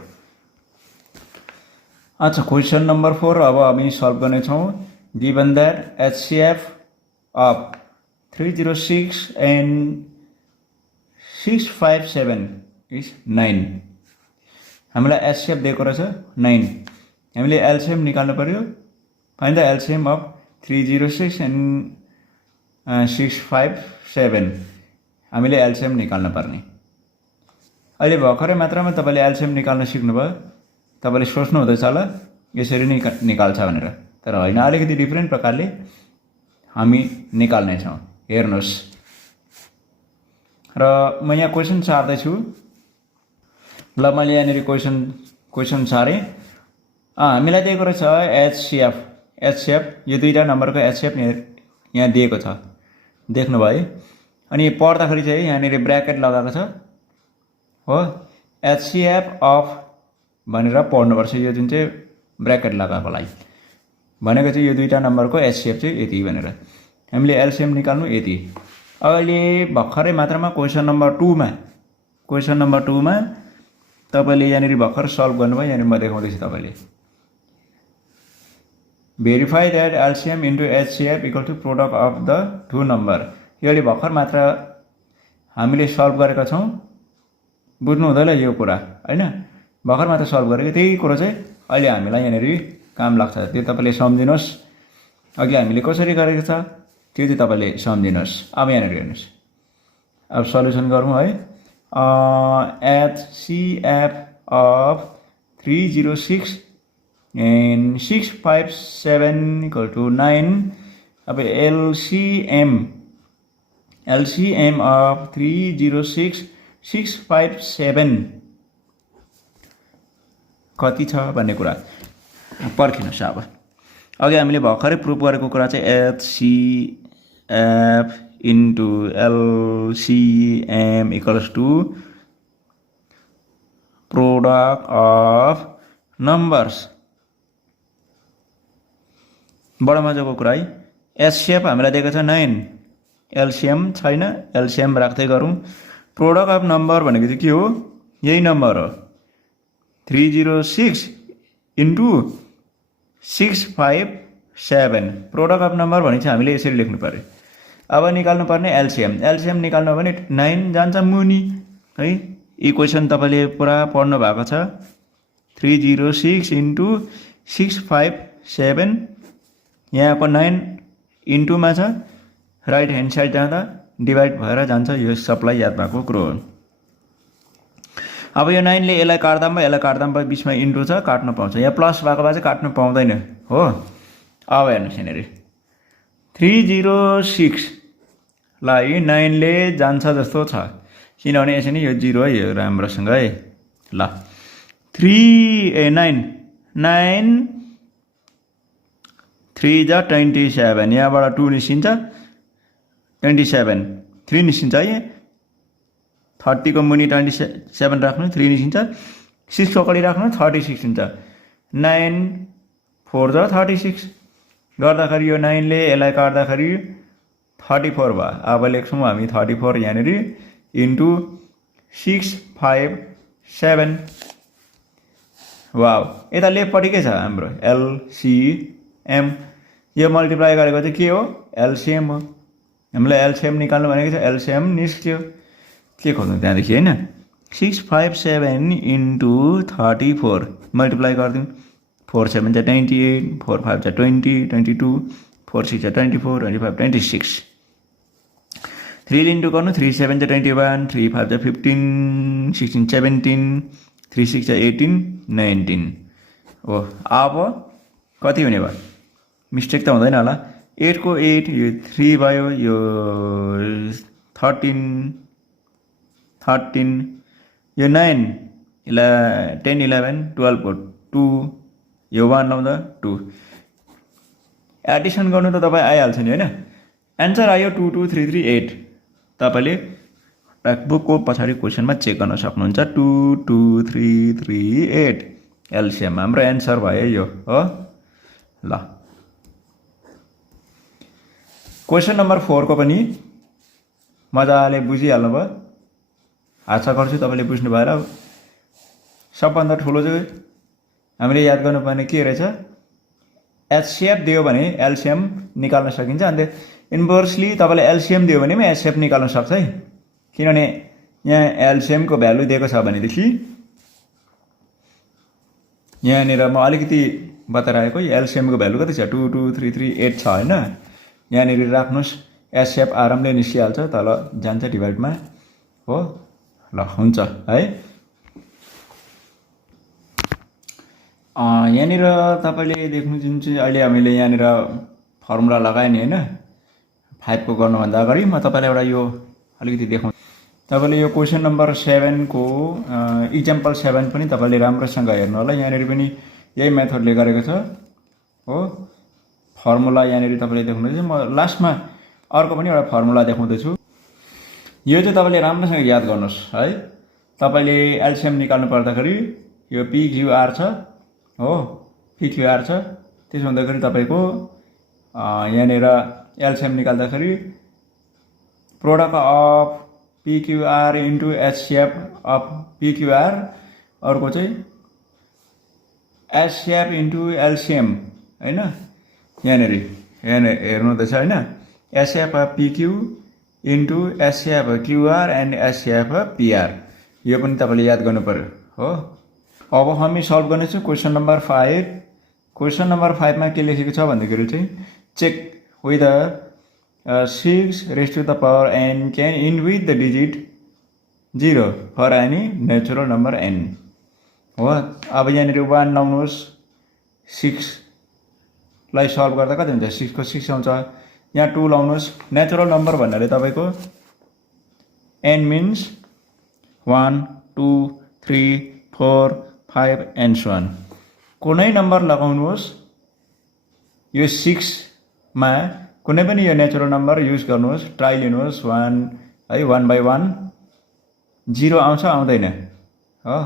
अच्छा क्वेसन नम्बर 4 अब हामी सल्भ गर्नेछौँ। Given that HCF of 306 and 657 is 9। हामीलाई एचसिएफ दिएको रहेछ 9। हामीले एलसिएम निकाल्नु पर्यो। Find the LCM of 306 and 657 हामीले एलसिएम निकाल्नु पर्ने। अहिले भर्खरै मात्रामा तपाईँले एलसिएम निकाल्न सिक्नुभयो। तपाईँले सोच्नु हुँदैछ होला यसरी नै निकाल्छ भनेर, तर होइन, अलिकति डिफ्रेन्ट प्रकारले हामी निकाल्नेछौँ। हेर्नुहोस् र म यहाँ क्वेसन सार्दैछु। ल मैले यहाँनिर क्वेसन सारेँ। हामीलाई दिएको रहेछ एचसिएफ यो दुईवटा नम्बरको एचसिएफ यहाँ दिएको छ, देख्नुभयो। अनि पढ्दाखेरि चाहिँ यहाँनिर ब्र्याकेट लगाएको छ हो। एचसिएफ अफ भनेर पढ्नुपर्छ, यो जुन चाहिँ ब्र्याकेट लगाएकोलाई भनेको चाहिँ यो दुईवटा नम्बरको एचसिएफ चाहिँ यति भनेर। हामीले एलसिएम निकाल्नु यति। अहिले भर्खरै मात्रामा क्वेसन नम्बर 2 मा तपाईँले यहाँनिर भर्खर सल्भ गर्नुभयो। यहाँनिर म देखाउँदैछु तपाईँले। Verify that LCM into HCF equal to product of the two number. यो अहिले भर्खर मात्र हामीले सल्भ गरेका छौँ। बुझ्नु हुँदैन यो कुरा होइन, भर्खर मात्र सल्भ गरेको। त्यही कुरो चाहिँ अहिले हामीलाई यहाँनिर काम लाग्छ। त्यो तपाईँले सम्झिनुहोस्। अघि हामीले कसरी गरेको छ त्यो चाहिँ तपाईँले सम्झिनुहोस्। अब यहाँनिर हेर्नुहोस्। अब सल्युसन गरौँ है। HCF of 306 and 657 equal to 9। अब एलसिएम अफ 306 657 कति छ भन्ने कुरा पर्खिनुहोस्। अब अघि हामीले भर्खरै प्रुभ गरेको कुरा चाहिँ HCF into LCM equals to product of numbers. बडो मजाको कुरा है। एचसिएफ हामीलाई दिएको छ 9, एलसिएम छैन, एलसिएम राख्दै गरौँ। प्रोडक्ट अफ नम्बर भनेको चाहिँ के हो? यही नम्बर हो 306 इन्टु 657। प्रोडक्ट अफ नम्बर भने चाहिँ हामीले यसरी लेख्नु पर्यो। अब निकाल्नु पर्ने एलसिएम निकाल्नु भने 9 जान्छ मुनि है। इक्वेसन तपाईँले पुरा पढ्नु भएको छ। 306 इन्टु 657 यहाँको 9 इन्टुमा छ, राइट ह्यान्ड साइड जाँदा डिभाइड भएर जान्छ। यो सबलाई याद भएको कुरो हो। अब यो 9 ले यसलाई काट्दा भयो, बिचमा इन्टु छ, काट्नु पाउँछ। यहाँ प्लस भएको भए चाहिँ काट्नु पाउँदैन हो। अब हेर्नुहोस् यहाँनिर 306 लाई 9 ले जान्छ जस्तो छ, किनभने यसरी यो 0 है, यो राम्रोसँग है। ल 9 3 जा 27, यहाँबाट 2 निस्किन्छ 27, 3 निस्किन्छ है। 30 को मुनि 27 राख्नु, 3 निस्किन्छ। 6 को अगाडि राख्नु 36 हुन्छ। 9 4 जा 36 गर्दाखेरि यो 9 ले यसलाई काट्दाखेरि 34 भयो। अब लेख्छौँ हामी 34 यहाँनिर इन्टु 657। वाउ, यता लेफ्टपट्टि के छ हाम्रो एलसिएम। यो मल्टिप्लाई गरेको चाहिँ के हो? एलसिएम हो। हामीलाई एलसिएम निकाल्नु भनेको छ, एलसिएम निस्क्यो। के खोज्नु त्यहाँदेखि होइन। 657 इन्टु 34 मल्टिप्लाई गरिदिउँ। 4 7 जा 28, 4 5 जा 20, 22, 4 6 जा 24, 25 26। 3 इन्टु गर्नु 3 7 21 3 5 15 16 17 3 6 18 19 हो। अब कति हुने भयो मिस्टेक त हुँदैन होला 8 को 8 यो 3 भयो यो 13 यो 9 10 11 12 को 2 यो 1 लाउँदा 2 एडिसन गर्नु त तपाईँ आइहाल्छ नि होइन। एन्सर आयो 2 2 3 3 8 तपाईँले टेक्स्टबुकको पछाडि क्वेसनमा चेक गर्न सक्नुहुन्छ 2 2 3 3 8 एलसिएम हाम्रो एन्सर भयो यो हो। ल क्वेसन नम्बर 4 को पनि मजाले बुझिहाल्नु भयो आशा गर्छु तपाईँले बुझ्नु भएर। सबभन्दा ठुलो चाहिँ हामीले याद गर्नुपर्ने के रहेछ एचसिएफ दियो भने एलसिएम निकाल्न सकिन्छ। अन्त इन्भर्सली तपाईँले एलसिएम दियो भने पनि एचसिएफ निकाल्न सक्छ है किनभने यहाँ एलसिएमको भ्यालु दिएको छ भनेदेखि यहाँनिर म अलिकति बताइरहेको एलसिएमको भ्यालु कति छ 2 2 3 3 8 छ होइन। यहाँनिर राख्नुहोस् एचसिएफ आरामले निस्किहाल्छ तल जान्छ डिभाइडमा हो। ल हुन्छ है। यहाँनिर तपाईँले देख्नु जुन चाहिँ अहिले हामीले यहाँनिर फर्मुला लगाएँ नि होइन 5 को गर्नुभन्दा अगाडि म तपाईँलाई एउटा यो अलिकति देखाउँ। तपाईँले यो क्वेसन नम्बर 7 को इक्जाम्पल 7 पनि तपाईँले राम्रोसँग हेर्नु होला यहाँनिर पनि यही मेथडले गरेको छ हो। फर्मुला यहाँनिर तपाईँले देख्नुहुन्छ म लास्टमा अर्को पनि एउटा फर्मुला देखाउँदैछु यो चाहिँ तपाईँले राम्रोसँग याद गर्नुहोस् है। तपाईँले एलसिएम निकाल्नु पर्दाखेरि यो पिक्युआर छ हो पिक्युआर छ त्यसो हुँदाखेरि तपाईँको यहाँनिर एलसिएम निकाल्दाखेरि product of PQR into HCF of PQR अर्को चाहिँ एचसिएफ इन्टु एलसिएम होइन। यहाँनिर हेर्नुहुँदैछ होइन HCF of PQ into HCF QR and HCF PR यो पनि तपाईँले याद गर्नु पर्यो हो। अब हामी सल्भ गर्नेछौँ क्वेसन नम्बर 5। क्वेसन नम्बर 5 मा के लेखेको छ भन्दाखेरि चाहिँ check whether 6 raised to the power n can end with the digit 0 for any natural number n हो। अब यहाँनिर 1 लाउनुहोस् 6 लाई सल्भ गर्दा कति हुन्छ 6 को 6 आउँछ। यहाँ 2 लाउनुहोस् नेचुरल नम्बर भन्नाले तपाईँको n means 1 2 3 4 5 and so on कुनै नम्बर लगाउनुहोस् यो 6 मा कुनै पनि यो नेचुरल नम्बर युज गर्नुहोस् ट्राई लिनुहोस् 1 है 1/1 0 आउँछ आउँदैन हो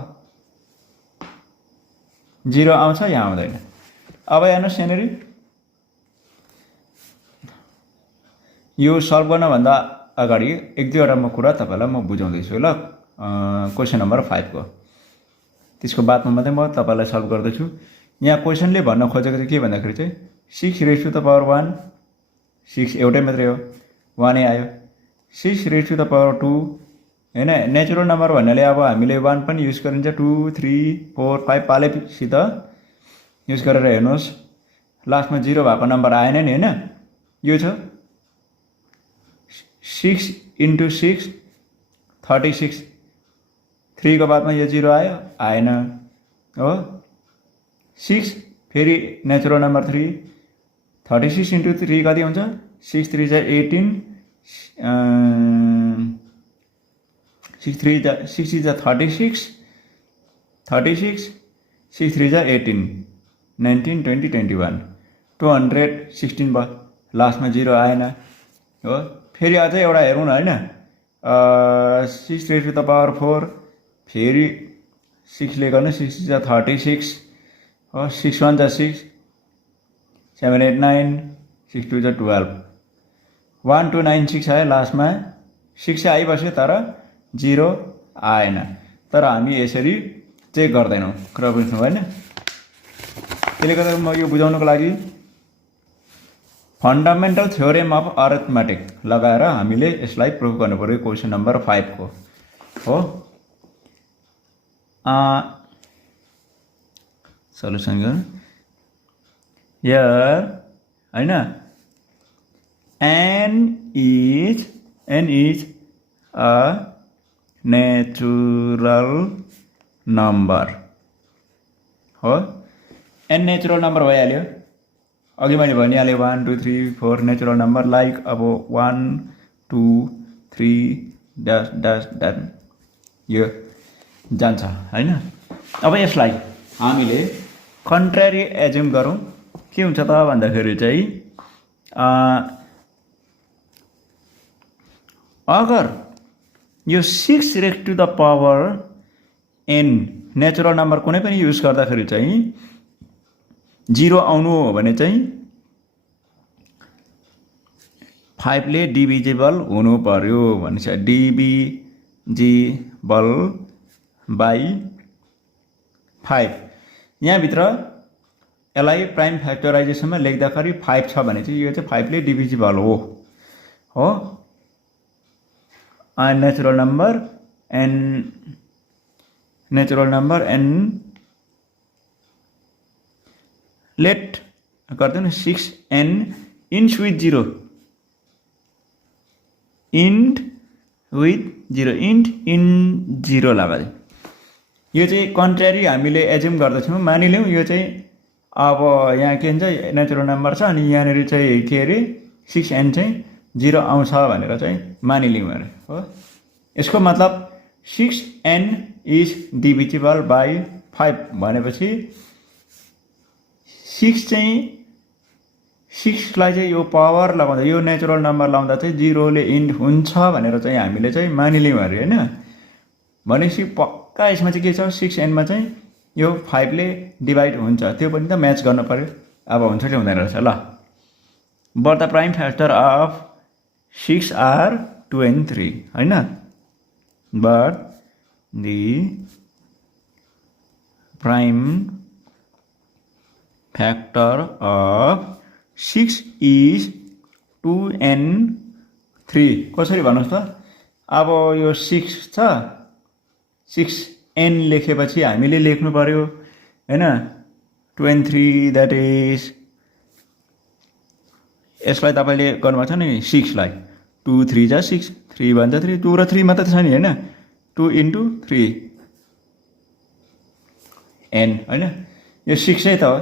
0 आउँछ यहाँ आउँदैन। अब हेर्नुहोस् यहाँनिर यो सल्भ गर्नभन्दा अगाडि एक दुईवटा म कुरा तपाईँलाई म बुझाउँदैछु ल क्वेसन नम्बर 5 को त्यसको बादमा मात्रै म तपाईँलाई सल्भ गर्दैछु। यहाँ क्वेसनले भन्न खोजेको चाहिँ के भन्दाखेरि चाहिँ 6 raised to the power 1 6 एउटै मात्रै हो 1 नै आयो 6 raised to the power 2 हैन नेचुरल नम्बर भन्नाले अब हामीले 1 पनि युज गरिन्छ 2 3 4 5 पालेसित युज गरेर हेर्नुहोस् लास्टमा 0 भएको नम्बर आएन नि हैन। यो छ 6 into 6 36 3 को बादमा यो 0 आयो आएन हो 6 फेरि नेचुरल नम्बर 3 36 into 3 कति हुन्छ 6 3 जा 18 6 3 जा 6 जा 36 36 6 3 जा 18 19 20 21 216 भयो लास्टमा 0 आएन हो। फेरि अझै एउटा हेरौँ न हैन 6 raised to the power 4 फेरि 6 ले गर्ने 6 जा 36 हो 6 1 जा 6 7 8 9 6 2 जा 12 1 2 9 6 आयो लास्टमा 6 आइबस्यो तर 0 आएन। तर हामी यसरी चेक गर्दैनौँ कुरा बुझ्नु भएन। त्यसले गर्दा म यो बुझाउनको लागि फन्डामेन्टल थ्योरेम अफ अरिथमेटिक लगाएर हामीले यसलाई प्रुभ गर्नु पर्यो क्वेसन नम्बर 5 को हो। सल्युसन here हैन n is n is a natural number हो n नेचुरल नम्बर भइहाल्यो अघि मैले भनिहालेँ 1 2 3 4 नेचुरल नम्बर लाइक अब 1 2 3 डैश डैश डैश यो जान्छ हैन अब यसलाई हामीले कन्ट्र्यारी एज्युम गरौँ के हुन्छ त भन्दाखेरि चाहिँ अगर यो 6 रेक्ट to the power n natural number कुनै पनि युज गर्दाखेरि चाहिँ 0 आउनु हो भने चाहिँ 5 ले डिभिजिबल हुनु पर्यो भनेछ डिभिजिबल बाई 5 यहाँ भित्र यसलाई प्राइम फ्याक्टराइजेसनमा लेख्दाखेरि 5 छ भने चाहिँ यो चाहिँ 5 ले डिभिजिबल हो नेचुरल नम्बर n लेट गर्दैन 6n int with 0 int with 0 int in 0 लगाए यो चाहिँ कन्ट्र्यारी हामीले एज्युम गर्दछौँ मानिलिउँ यो चाहिँ अब यहाँ के भन्छ नेचुरल नम्बर छ अनि यहाँनिर चाहिँ के अरे 6n चाहिँ 0 आउँछ भनेर चाहिँ मानिलिउँ अरे हो यसको मतलब 6n इज डिभिजिबल बाई 5 भनेपछि 6 चाहिँ 6 लाई चाहिँ यो पावर लगाउँदा यो नेचुरल नम्बर लाउँदा चाहिँ 0 ले इन्ट हुन्छ भनेर चाहिँ हामीले चाहिँ मानिलिउँ अरे हैन भनेपछि पक्का यसमा चाहिँ के छ 6n मा चाहिँ यो 5 ले डिभाइड हुन्छ त्यो पनि त म्याच गर्नु पर्यो अब हुन्छ कि हुँदैन रहेछ ल but the prime factor of 6 are 2 and 3 हैन but the prime factor of 6 is 2 and 3 कसरी भन्नुहोस् त अब यो 6 छ 6n लेखेपछि हामीले लेख्नु पर्यो हैन 2 and 3 द्याट इज यसलाई तपाईले गर्नुभएको छ नि 6 लाई 2 3 जा 6 3 भन्दा 3 2 र 3 मात्र छ नि हैन 2 into 3 n हैन यो 6 चाहिँ त हो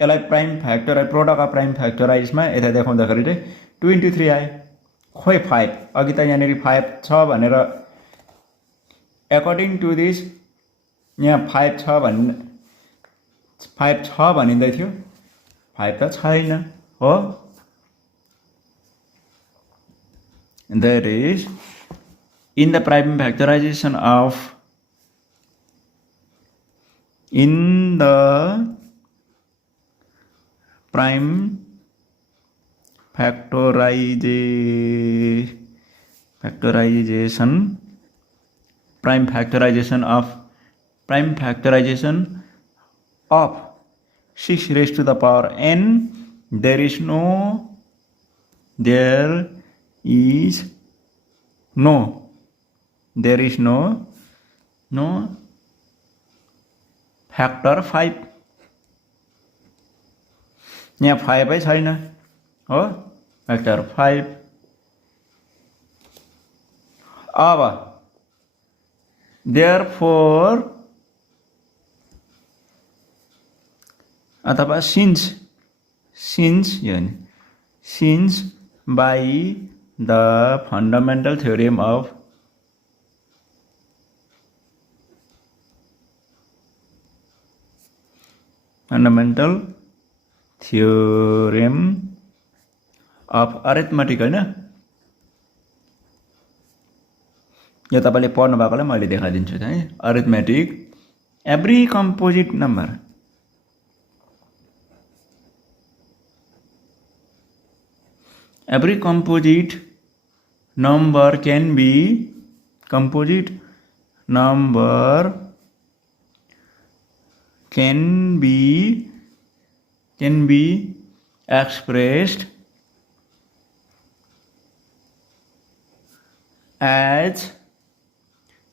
यसलाई prime factor product of prime फ्याक्टराइजमा यता देखाउँदाखेरि चाहिँ 2 into 3 आयो खोइ 5 अघि त यहाँनिर 5 छ भनेर अकर्डिङ टु दिस यहाँ 5 छ भनिँदै थियो 5 त छैन हो that is in the prime factorization of prime factorization of 6 raised to the power n there is no factor 5 यहाँ 5 है छैन हो फ्याक्टर 5 अब therefore अथवा since by the fundamental theorem of arithmetic हैन यो तपाईले पढ्नु भएकोलाई मैले देखाइदिन्छु है arithmetic every composite number can be expressed as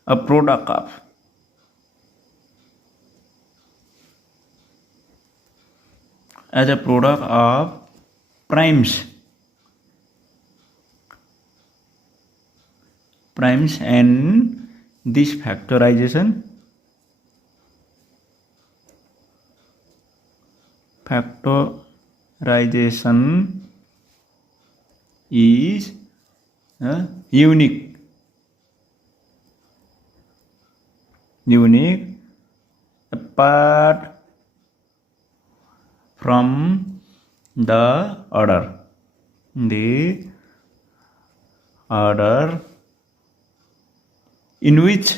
a product of primes primes and this factorization is unique apart from the order in which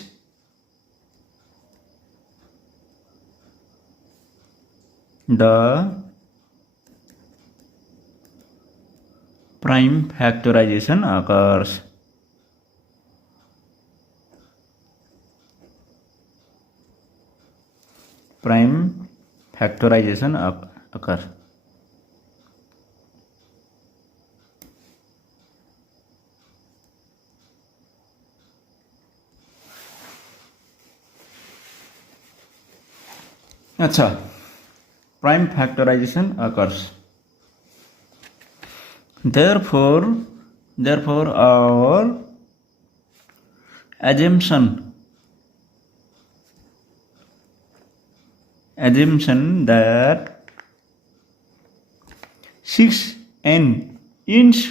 the prime factorization occurs. Prime factorization occurs. अच्छा, prime factorization occurs. Therefore our assumption that 6n inch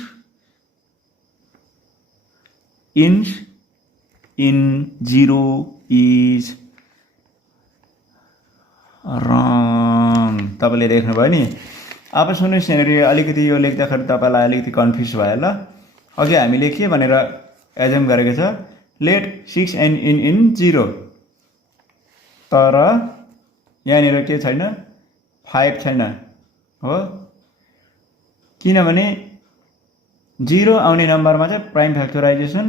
in 0 is wrong. तपाईले देख्नुभयो नि। अब सुन्नुस् यहाँनिर अलिकति यो लेख्दाखेरि तपाईलाई अलिकति कन्फ्युज भयो ल। अघि हामीले के भनेर एज्युम गरेको छ, लेट 6n in 0, तर यहाँनिर के छैन, 5 छैन हो, किनभने 0 आउने नम्बरमा चाहिँ प्राइम फ्याक्टराइजेसन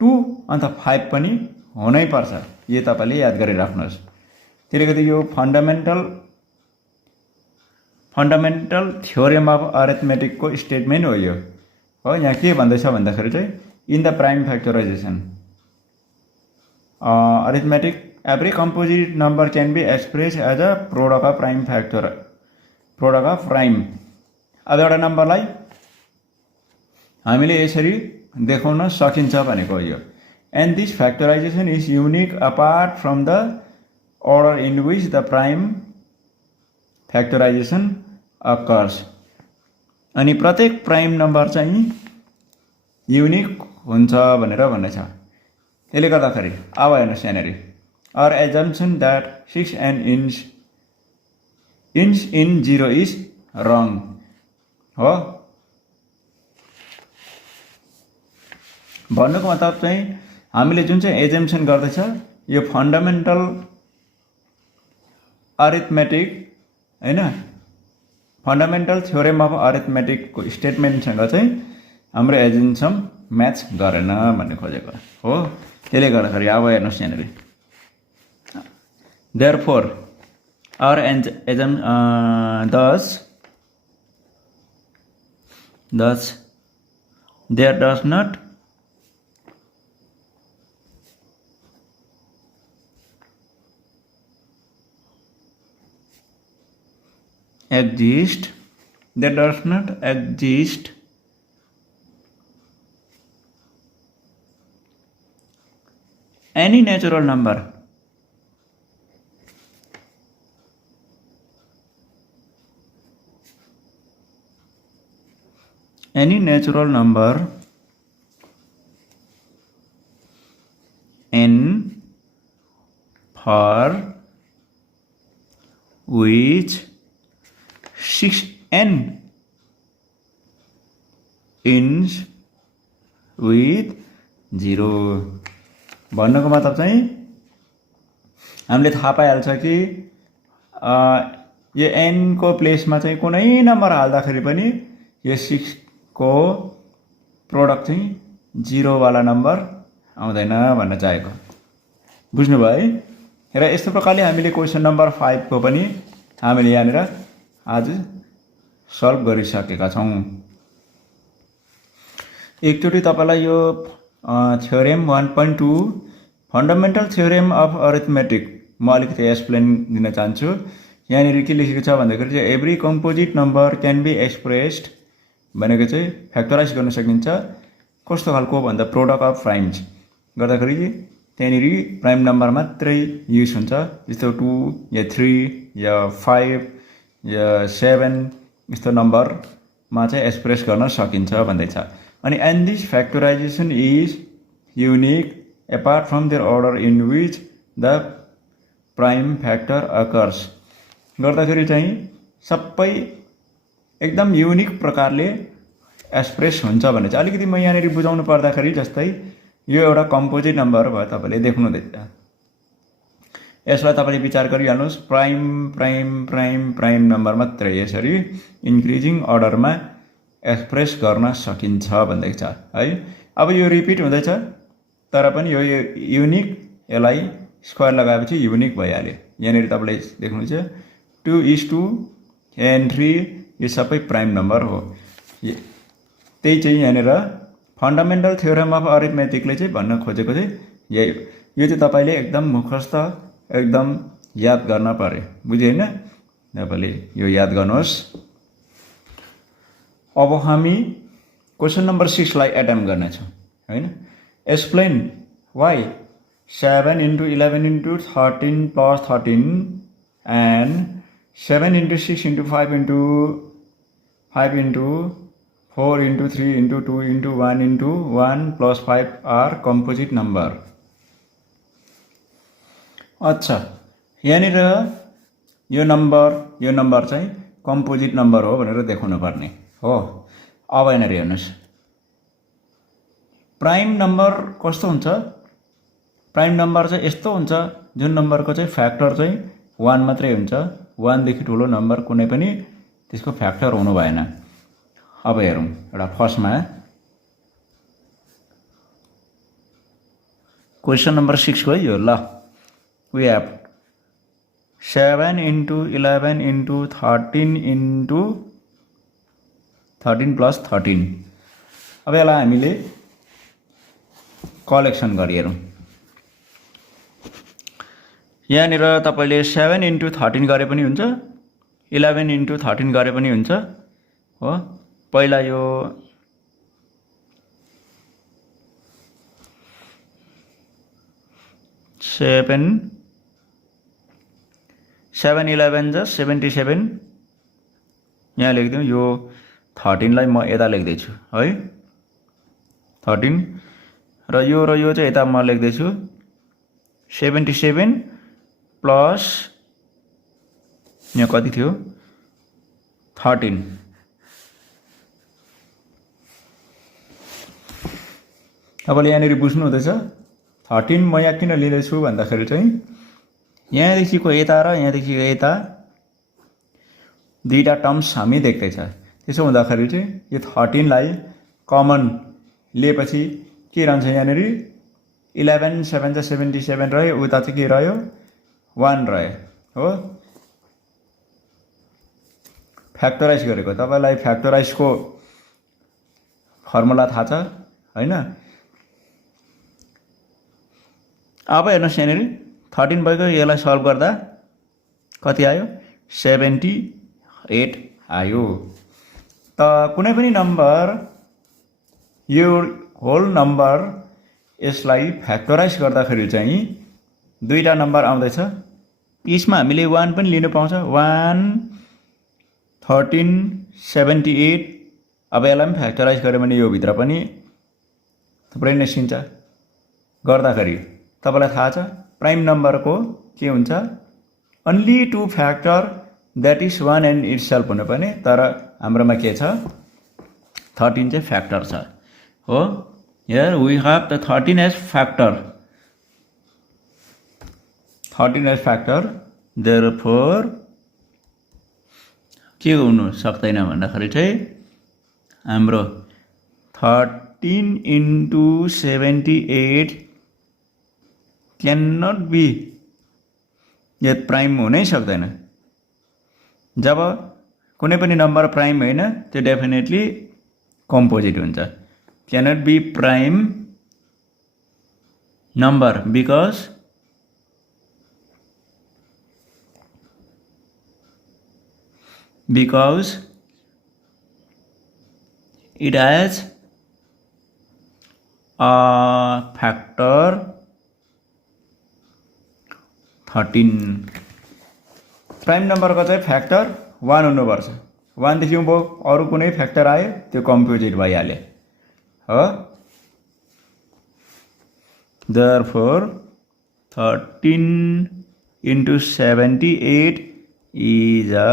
2 अन्त 5 पनि हुनै पर्छ। यो तपाईले याद गरिराख्नुहोस्। त्यसले गर्दा यो फन्डामेन्टल थ्योरम अफ अरिथमेटिक को स्टेटमेन्ट हो यो। हो, यहाँ के भन्दैछ भन्दाखेरि चाहिँ in the prime factorization arithmetic every composite number can be express as a product of prime. अब एउटा नम्बरलाई हामीले यसरी देखाउन सकिन्छ भनेको यो। And this factorization is unique apart from the order in which the prime factorization occurs. अनि प्रत्येक प्राइम नम्बर चाहिँ युनिक हुन्छ भनेर भन्नेछ। त्यसले गर्दाखेरि अब हेर्नुहोस् यहाँनिर our assumption that 6n inch in 0 is wrong हो। भन्नुको मतलब चाहिँ हामीले जुन चाहिँ एजम्पसन गर्दैछ यो फन्डामेन्टल अरिथमेटिक हैन, फन्डामेन्टल थ्योरम अफ अरिथमेटिक को स्टेटमेन्टसँग चाहिँ हाम्रो एजम्पसन म्याच गरेन भन्ने खोजेको हो। त्यसले गर्दाखेरि अब हेर्नुहोस् यहाँनिर therefore our thus there does not exist any natural number n for which 6n ends with 0। भन्नुको मतलब चाहिँ हामीले थाहा पाइहाल्छ कि यो n को प्लेसमा चाहिँ कुनै नम्बर हाल्दाखेरि पनि यो 6 को प्रोडक्ट चाहिँ 0 वाला नम्बर आउँदैन भन्न चाहेको। बुझ्नुभयो है? र यस्तो प्रकारले हामीले क्वेशन नम्बर 5 को पनि हामीले यहाँनिर आज सल्भ गरिसकेका छौं। एकचोटी तपाईलाई यो theorem 1.2 fundamental theorem of arithmetic म अलिकति एक्सप्लेन दिन चाहन्छु। यहाँनिर के लेखेको छ भन्दाखेरि चाहिँ every composite number can be expressed भनेको चाहिँ फ्याक्टराइज गर्न सकिन्छ कस्तो खालको भन्दा प्रोडक्ट अफ प्राइम्स गर्दाखेरि त्यहाँनिर प्राइम नम्बर मात्रै युज हुन्छ, जस्तो 2 या 3 या 5 या 7 यस्तो नम्बरमा चाहिँ एक्सप्रेस गर्न सकिन्छ भन्दैछ। अनि and this factorization is unique apart from their order in which the prime factor occurs गर्दाखेरि चाहिँ सबै एकदम युनिक प्रकारले एक्सप्रेस हुन्छ भने चाहिँ अलिकति म यहाँनिर बुझाउनु पर्दाखेरि जस्तै यो एउटा कम्पोजिट नम्बर भयो, तपाईँले देख्नुहुँदैछ। यसलाई तपाईँले विचार गरिहाल्नुहोस्, prime prime prime prime number मात्रै यसरी इन्क्रिजिङ अर्डरमा एक्सप्रेस गर्न सकिन्छ भन्दैछ है। अब यो रिपिट हुँदैछ तर पनि यो युनिक, यसलाई स्क्वायर लगाएपछि युनिक भइहाल्यो। यहाँनिर तपाईँले देख्नुहुन्छ 2:2 and 3 यो सबै प्राइम नम्बर हो। त्यही चाहिँ यहाँनिर फन्डामेन्टल थ्योरम अफ अरिथमेटिकले चाहिँ भन्न खोजेको चाहिँ यही हो। यो चाहिँ तपाईँले एकदम मुखस्त एकदम याद गर्न पर्यो, बुझ्यो होइन? तपाईँले यो याद गर्नुहोस्। अब हामी क्वेसन नम्बर 6 लाई एटेम्प गर्नेछौँ होइन। Explain why 7 into 11 into 13 plus 13 and 7 into 6 into 5 into 5 into 4 into 3 into 2 into 1 into 1 plus 5 are composite number। अच्छा, यहाँनिर यो नम्बर चाहिँ कम्पोजिट नम्बर हो भनेर देखाउनु पर्ने हो। अब यहाँनिर हेर्नुहोस्, प्राइम नम्बर कस्तो हुन्छ? प्राइम नम्बर चाहिँ यस्तो हुन्छ जुन नम्बरको चाहिँ फ्याक्टर चाहिँ 1 मात्रै हुन्छ। 1 देखि ठुलो नम्बर कुनै पनि त्यसको फ्याक्टर हुनु भएन। अब हेरौँ, एउटा फर्स्टमा क्वेसन नम्बर 6 को यो ल, we have 7 into 11 into 13 into 13 plus 13। अब यसलाई हामीले कलेक्सन गरी हेरौँ। यहाँनिर तपाईँले 7 into 13 गरे पनि हुन्छ, 11 into 13 गरे पनि हुन्छ हो। पहिला यो 7 11 जा 77 यहाँ लेखिदिउँ। यो 13 लाई म यता लेख्दैछु है, 13 र यो चाहिँ यता म लेख्दैछु 77 प्लस यहाँ कति थियो 13। तपाईँले यहाँनिर बुझ्नु हुँदैछ 13 म यहाँ किन लिँदैछु भन्दाखेरि चाहिँ यहाँदेखिको यता र यहाँदेखिको यता दुईटा टर्म्स हामी देख्दैछ। त्यसो हुँदाखेरि चाहिँ यो 13 लाई कमन लिएपछि के रहन्छ यहाँनिर 11 7 77 रह्यो, उता चाहिँ के रह्यो 1 रह्यो हो। फ्याक्टराइज गरेको तपाईँलाई फ्याक्टराइजको फर्मुला थाहा छ हैन? अब हेर्नुहोस् यहाँनिर 13 भएको यसलाई सल्भ गर्दा कति आयो 78 आयो। त कुनै पनि नम्बर यो होल नम्बर यसलाई फ्याक्टराइज गर्दाखेरि चाहिँ दुईटा नम्बर आउँदैछ। यसमा हामीले 1 पनि लिनु पाउँछ, 1 13 78। अब यसलाई पनि फ्याक्टराइज गऱ्यो भने यो भित्र पनि थुप्रै निस्किन्छ। गर्दाखेरि तपाईलाई थाहा छ प्राइम नम्बरको के हुन्छ, only 2 factor that is 1 and itself हुनुपर्ने, तर हाम्रोमा के छ 13 चाहिँ फ्याक्टर छ हो। Here we have the 13 as factor, 13 as factor. Therefore के हुनु सक्दैन भन्दाखेरि चाहिँ हाम्रो 13 into 78 क्यान नट बी, यो प्राइम हुनै सक्दैन। जब कुनै पनि नम्बर प्राइम होइन त्यो डेफिनेटली कम्पोजिट हुन्छ। Can not be prime number because it has factor 13 prime नम्बरको चाहिँ फ्याक्टर 1 हुनुपर्छ। 1 देखि भयो अरू कुनै फ्याक्टर आयो त्यो कम्पोजिट भइहाल्यो हो। Therefore 13 into 78 is a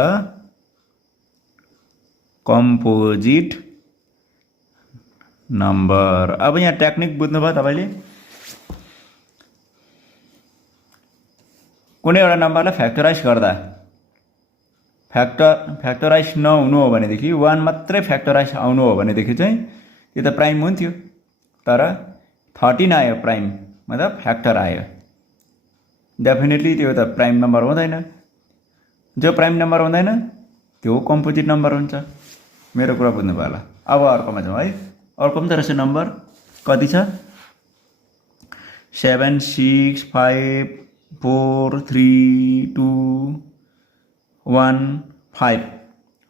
composite number। अब यहाँ टेक्निक बुझ्नुभयो तपाईले। कुनै एउटा नम्बरलाई फ्याक्टराइज गर्दा फ्याक्टराइज नहुनु हो भनेदेखि 1 मात्रै फ्याक्टराइज आउनु हो भनेदेखि चाहिँ त्यो त प्राइम हुन्थ्यो, तर 13 आयो प्राइम मतलब फ्याक्टर आयो, डेफिनेटली त्यो त प्राइम नम्बर हुँदैन। जो प्राइम नम्बर हुँदैन त्यो कम्पोजिट नम्बर हुन्छ। मेरो कुरा बुझ्नुभयो होला। अब अर्कोमा जाउँ है। अर्को पनि त रहेछ नम्बर, कति छ 7 6 5 4 3 2 1 5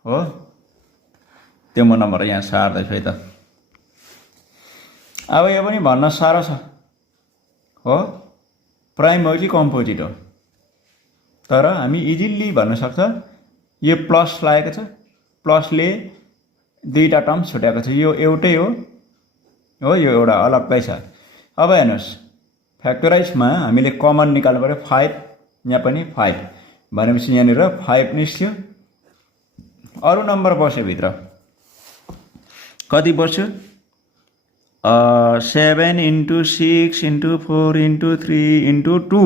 हो। त्यो म नम्बर यहाँ सार्दैछु है त। अब यो पनि भन्न साह्रो छ हो, प्राइम हो कि कम्पोजिट हो, तर हामी इजिली भन्न सक्छ। यो प्लस लागेको छ, प्लसले दुईटा टर्म छुट्याएको छ, यो एउटै हो, यो एउटा अलग्गै छ। अब हेर्नुहोस् फ्याक्टराइजमा हामीले कमन निकाल्नु पर्यो 5, यहाँ पनि 5 भनेपछि यहाँनिर 5 निस्क्यो। अरू नम्बर बस्यो भित्र, कति बस्यो 7 into 6 into 4 into 3 into 2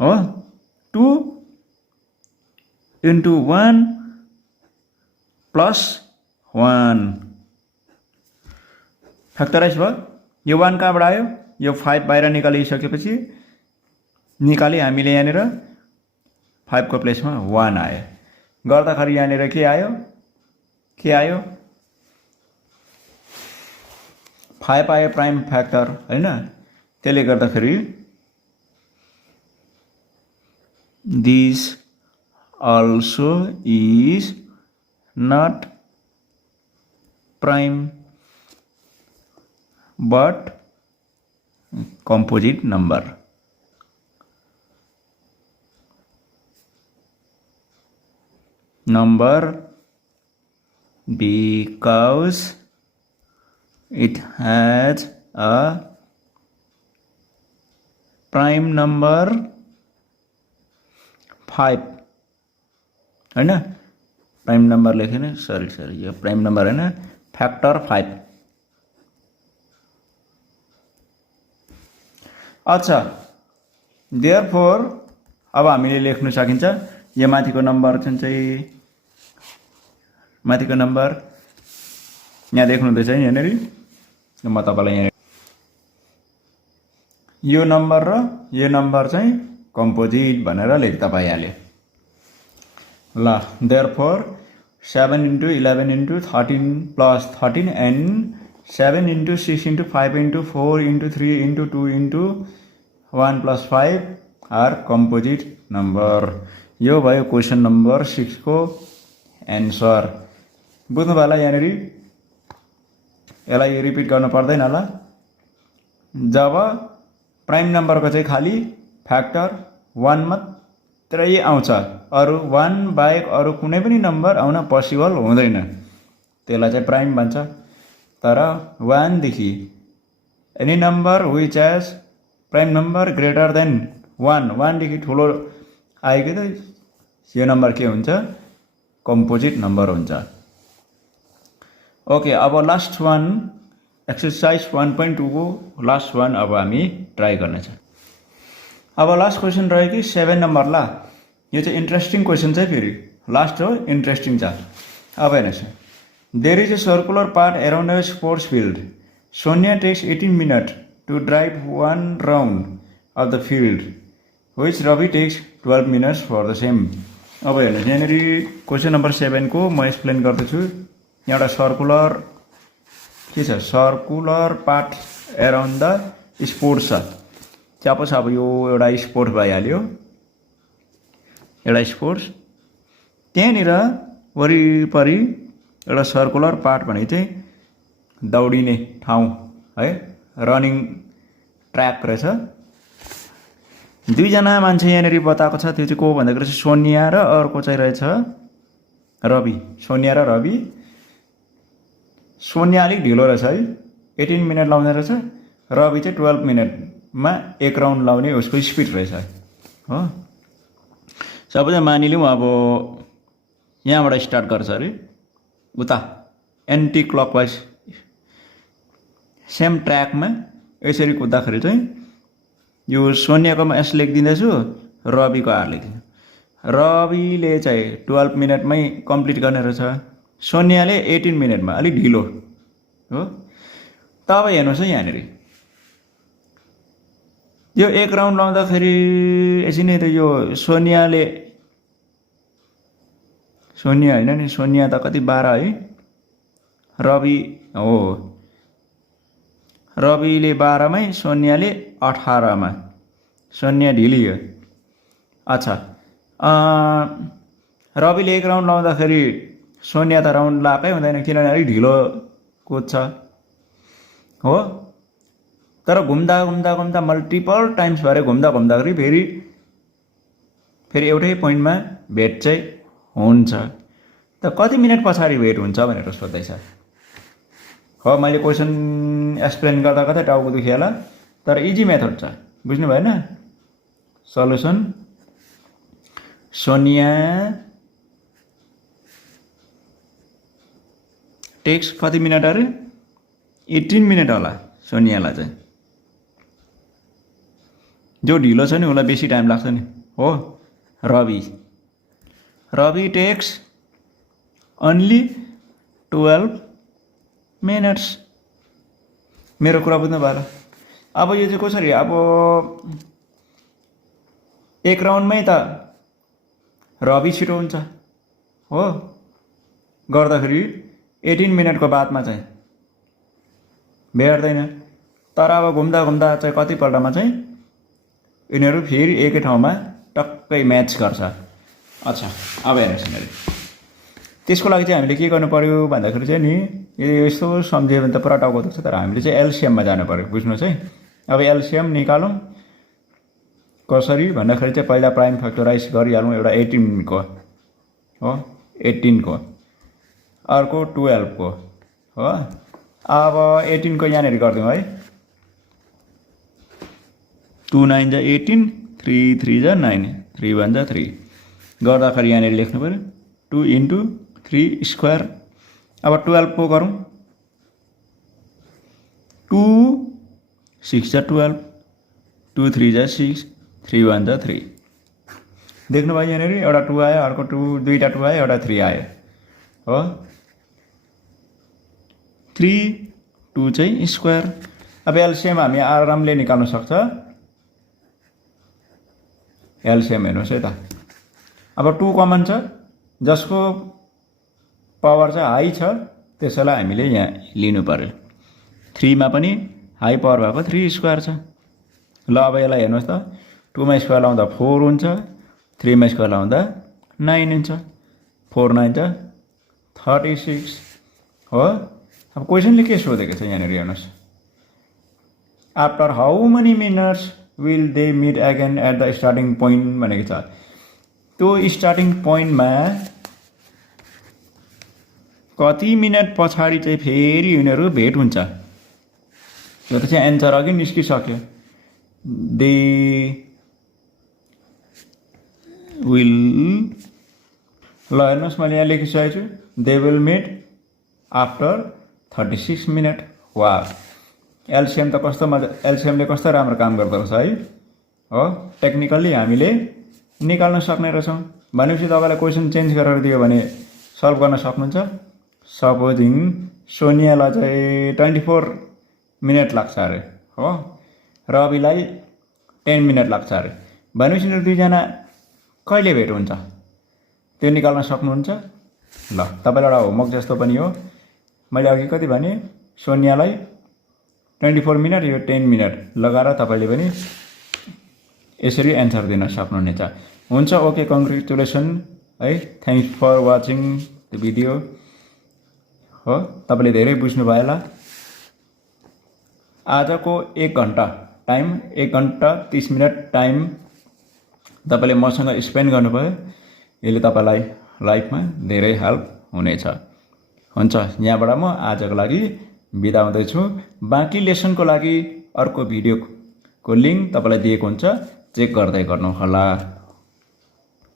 हो, 2 into 1 plus 1 फ्याक्टराइज भयो। यो 1 कहाँबाट आयो, यो 5 बाहिर निकालिसकेपछि निकाली हामीले यहाँनिर 5 को प्लेसमा 1 आयो, गर्दाखेरि यहाँनिर के आयो 5 आयो प्राइम फ्याक्टर हैन। त्यसले गर्दाखेरि this also is not prime but composite number। because it has a prime number 5 हैन। प्राइम नम्बर लेखेन, सरी यो प्राइम नम्बर हैन, फ्याक्टर 5। अच्छा देयरफोर अब हामीले लेख्न सकिन्छ यो माथिको नम्बर चाहिँ माथिको नम्बर यहाँ देख्नु हुँदैछ नि यहाँनेरि, म तपाईलाई यहाँ यो नम्बर चाहिँ कम्पोजिट भनेर लेख्दा भइहाल्यो ल। Therefore 7 into 11 into 13 plus 13 and 7 into 6 into 5 into 4 into 3 into 2 into 1 plus 5 are composite number। यो भयो क्वेशन नम्बर 6 को एन्सर। बुझ्नु भयो होला यहाँनेरि, यसलाई रिपिट गर्नु पर्दैन होला। जब प्राइम नम्बरको चाहिँ खाली फ्याक्टर 1 मात्रै आउँछ, अरू 1 बाहेक अरू कुनै पनि नम्बर आउन पोसिबल हुँदैन, त्यसलाई चाहिँ प्राइम भन्छ। तर 1 देखि any number which as prime number greater than 1 देखि ठुलो आएको त यो नम्बर के हुन्छ, कम्पोजिट नम्बर हुन्छ। ओके अब लास्ट वान एक्सरसाइज 1.2 को लास्ट वान अब हामी ट्राई गर्नेछ। अब लास्ट क्वेसन रह्यो कि 7 नम्बर। ला यो चाहिँ इन्ट्रेस्टिङ क्वेसन छ फेरि, लास्ट हो इन्ट्रेस्टिङ छ। अब हेर्नुहोस्, there is a circular part around a sports field. Sonia takes 18 minute to drive 1 round of the field which Ravi takes 12 minutes for the same. अब हेर्नुहोस् यहाँनिर क्वेसन नम्बर 7 को म एक्सप्लेन गर्दैछु। एउटा सर्कुलर के छ, circular part around the sports छ। सपोज अब यो एउटा स्पोर्ट्स भइहाल्यो, एउटा स्पोर्ट्स, त्यहाँनिर वरिपरि एउटा सर्कुलर पार्ट भने चाहिँ दौडिने ठाउँ है रनिङ ट्र्याक रहेछ दुईजना मान्छे यहाँनिर बताएको छ त्यो चाहिँ को भन्दाखेरि चाहिँ सोनिया र अर्को चाहिँ रहेछ रवि सोनिया र रवि सोनिया अलिक ढिलो रहेछ है 18 मिनट लाउने रहेछ रवि चाहिँ 12 मिनटमा एक राउन्ड लाउने उसको स्पिड रहेछ हो सबैजना मानिलिउँ अब यहाँबाट स्टार्ट गर्छ अरे उता एन्टी क्लकवाइज सेम ट्र्याकमा यसरी कुद्दाखेरि चाहिँ यो सोनियाकोमा एस लेखिदिँदैछु रविको आर लेखिदिनु रविले चाहिँ 12 मिनटमै कम्प्लिट गर्ने रहेछ सोनियाले 18 मिनटमा अलिक ढिलो हो तब हेर्नुहोस् है यहाँनिर यो एक राउन्ड लाउँदाखेरि यसरी नै त यो सोनिया होइन नि सोनिया त कति 12 है रवि हो रविले 12 मै सोनियाले 18 मा सोनिया ढिली हो अच्छा रविले एक राउन्ड लाउँदाखेरि सोनिया त राउन्ड लाएकै हुँदैन किनभने अलिक ढिलो कुद्छ हो तर घुम्दा मल्टिपल टाइम्स भएर घुम्दाखेरि फेरि एउटै पोइन्टमा भेट चाहिँ हुन्छ त कति मिनट पछाडि भेट हुन्छ भनेर सोध्दैछ हो मैले क्वेसन एक्सप्लेन गर्दा टाउको दुखिहाल्यो तर इजी मेथड छ बुझ्नु भएन सल्युसन सोनिया टेक्स कति मिनट अरे 18 मिनट होला सोनियालाई चाहिँ जो ढिलो छ नि उसलाई बेसी टाइम लाग्छ नि हो रवि टेक्स ओन्ली 12 मिनट्स मेरो कुरा बुझ्नु भयो अब यो चाहिँ कसरी अब एक राउन्डमै त रवि छिटो हुन्छ हो गर्दाखेरि 18 मिनटको बादमा चाहिँ भेट्दैन तर अब घुम्दा चाहिँ कतिपल्टमा चाहिँ यिनीहरू फेरि एकै ठाउँमा टक्कै म्याच गर्छ अच्छा अब हेर्नुहोस् यिनीहरू त्यसको लागि चाहिँ हामीले के गर्नु पर्यो भन्दाखेरि चाहिँ नि यस्तो सम्झ्यो भने त पुरा टाउको दुख्छ तर हामीले चाहिँ एलसिएममा जानु पर्यो बुझ्नुहोस् है अब एलसिएम निकालौँ कसरी भन्दाखेरि चाहिँ पहिला प्राइम फ्याक्टराइज गरिहालौँ एउटा 18 को हो 18 को अर्को 12 को हो अब 18 को यहाँनिर गरिदिउँ है 2 9 जा 18 3 3 जा 9 3 1 जा 3 गर्दाखेरि यहाँनिर लेख्नु पर्यो 2 इन्टु 3 स्क्वायर अब 12 को गरौँ 2 6 जा 12 2 3 जा 6 3 1 जा 3 देख्नुभयो यहाँनिर एउटा 2 आयो अर्को 2 दुईटा 2 आयो एउटा 3 आयो हो 3 2 चाहिँ स्क्वायर अब एलसिएम हामी आरामले निकाल्न सक्छ एलसिएम हेर्नुहोस् है त अब 2 कमन छ जसको पावर चाहिँ हाई छ त्यसैलाई हामीले यहाँ लिनु पर्यो 3 मा पनि हाई पावर भएको 3 स्क्वायर छ ल अब यसलाई हेर्नुहोस् त 2 मा स्क्वायर लाउँदा 4 हुन्छ 3 मा स्क्वायर लाउँदा 9 हुन्छ 4 9 जा 36 हो अब क्वेसनले के सोधेको छ यहाँनिर हेर्नुहोस् after how many minutes will they meet again at the starting point भनेको छ त्यो स्टार्टिङ पोइन्टमा कति मिनट पछाडि चाहिँ फेरि यिनीहरू भेट हुन्छ यो त चाहिँ एन्सर अघि निस्किसक्यो दे विल ल हेर्नुहोस् मैले यहाँ लेखिसकेको छु they will meet after 36 minute वा एलसिएम त कस्तो मजा एलसिएमले कस्तो राम्रो काम गर्दो रहेछ है हो टेक्निकल्ली हामीले निकाल्न सक्ने रहेछौँ भनेपछि तपाईँलाई क्वेसन चेन्ज गरेर दियो भने सल्भ गर्न सक्नुहुन्छ सपोजिङ सोनियालाई चाहिँ 24 मिनट लाग्छ अरे हो रविलाई 10 मिनट लाग्छ अरे भनेपछि दुईजना कहिले भेट हुन्छ त्यो निकाल्न सक्नुहुन्छ ल तपाईँलाई एउटा होमवर्क जस्तो पनि हो मैले अघि कति भने सोनियालाई 24 मिनट यो 10 मिनट लगाएर तपाईँले पनि यसरी एन्सर दिन सक्नुहुनेछ हुन्छ ओके कङ्ग्रेचुलेसन है thanks for watching the video हो तपाईँले धेरै बुझ्नुभयो होला आजको 1 घण्टा टाइम 1 घण्टा 30 मिनट टाइम तपाईँले मसँग स्पेन्ड गर्नुभयो। यसले तपाईँलाई लाइफमा धेरै हेल्प हुनेछ। हुन्छ, यहाँबाट म आजको लागि बिदा हुँदैछु। बाँकी लेसनको लागि अर्को भिडियोको लिङ्क तपाईँलाई दिएको हुन्छ, चेक गर्दै गर्नुहोला।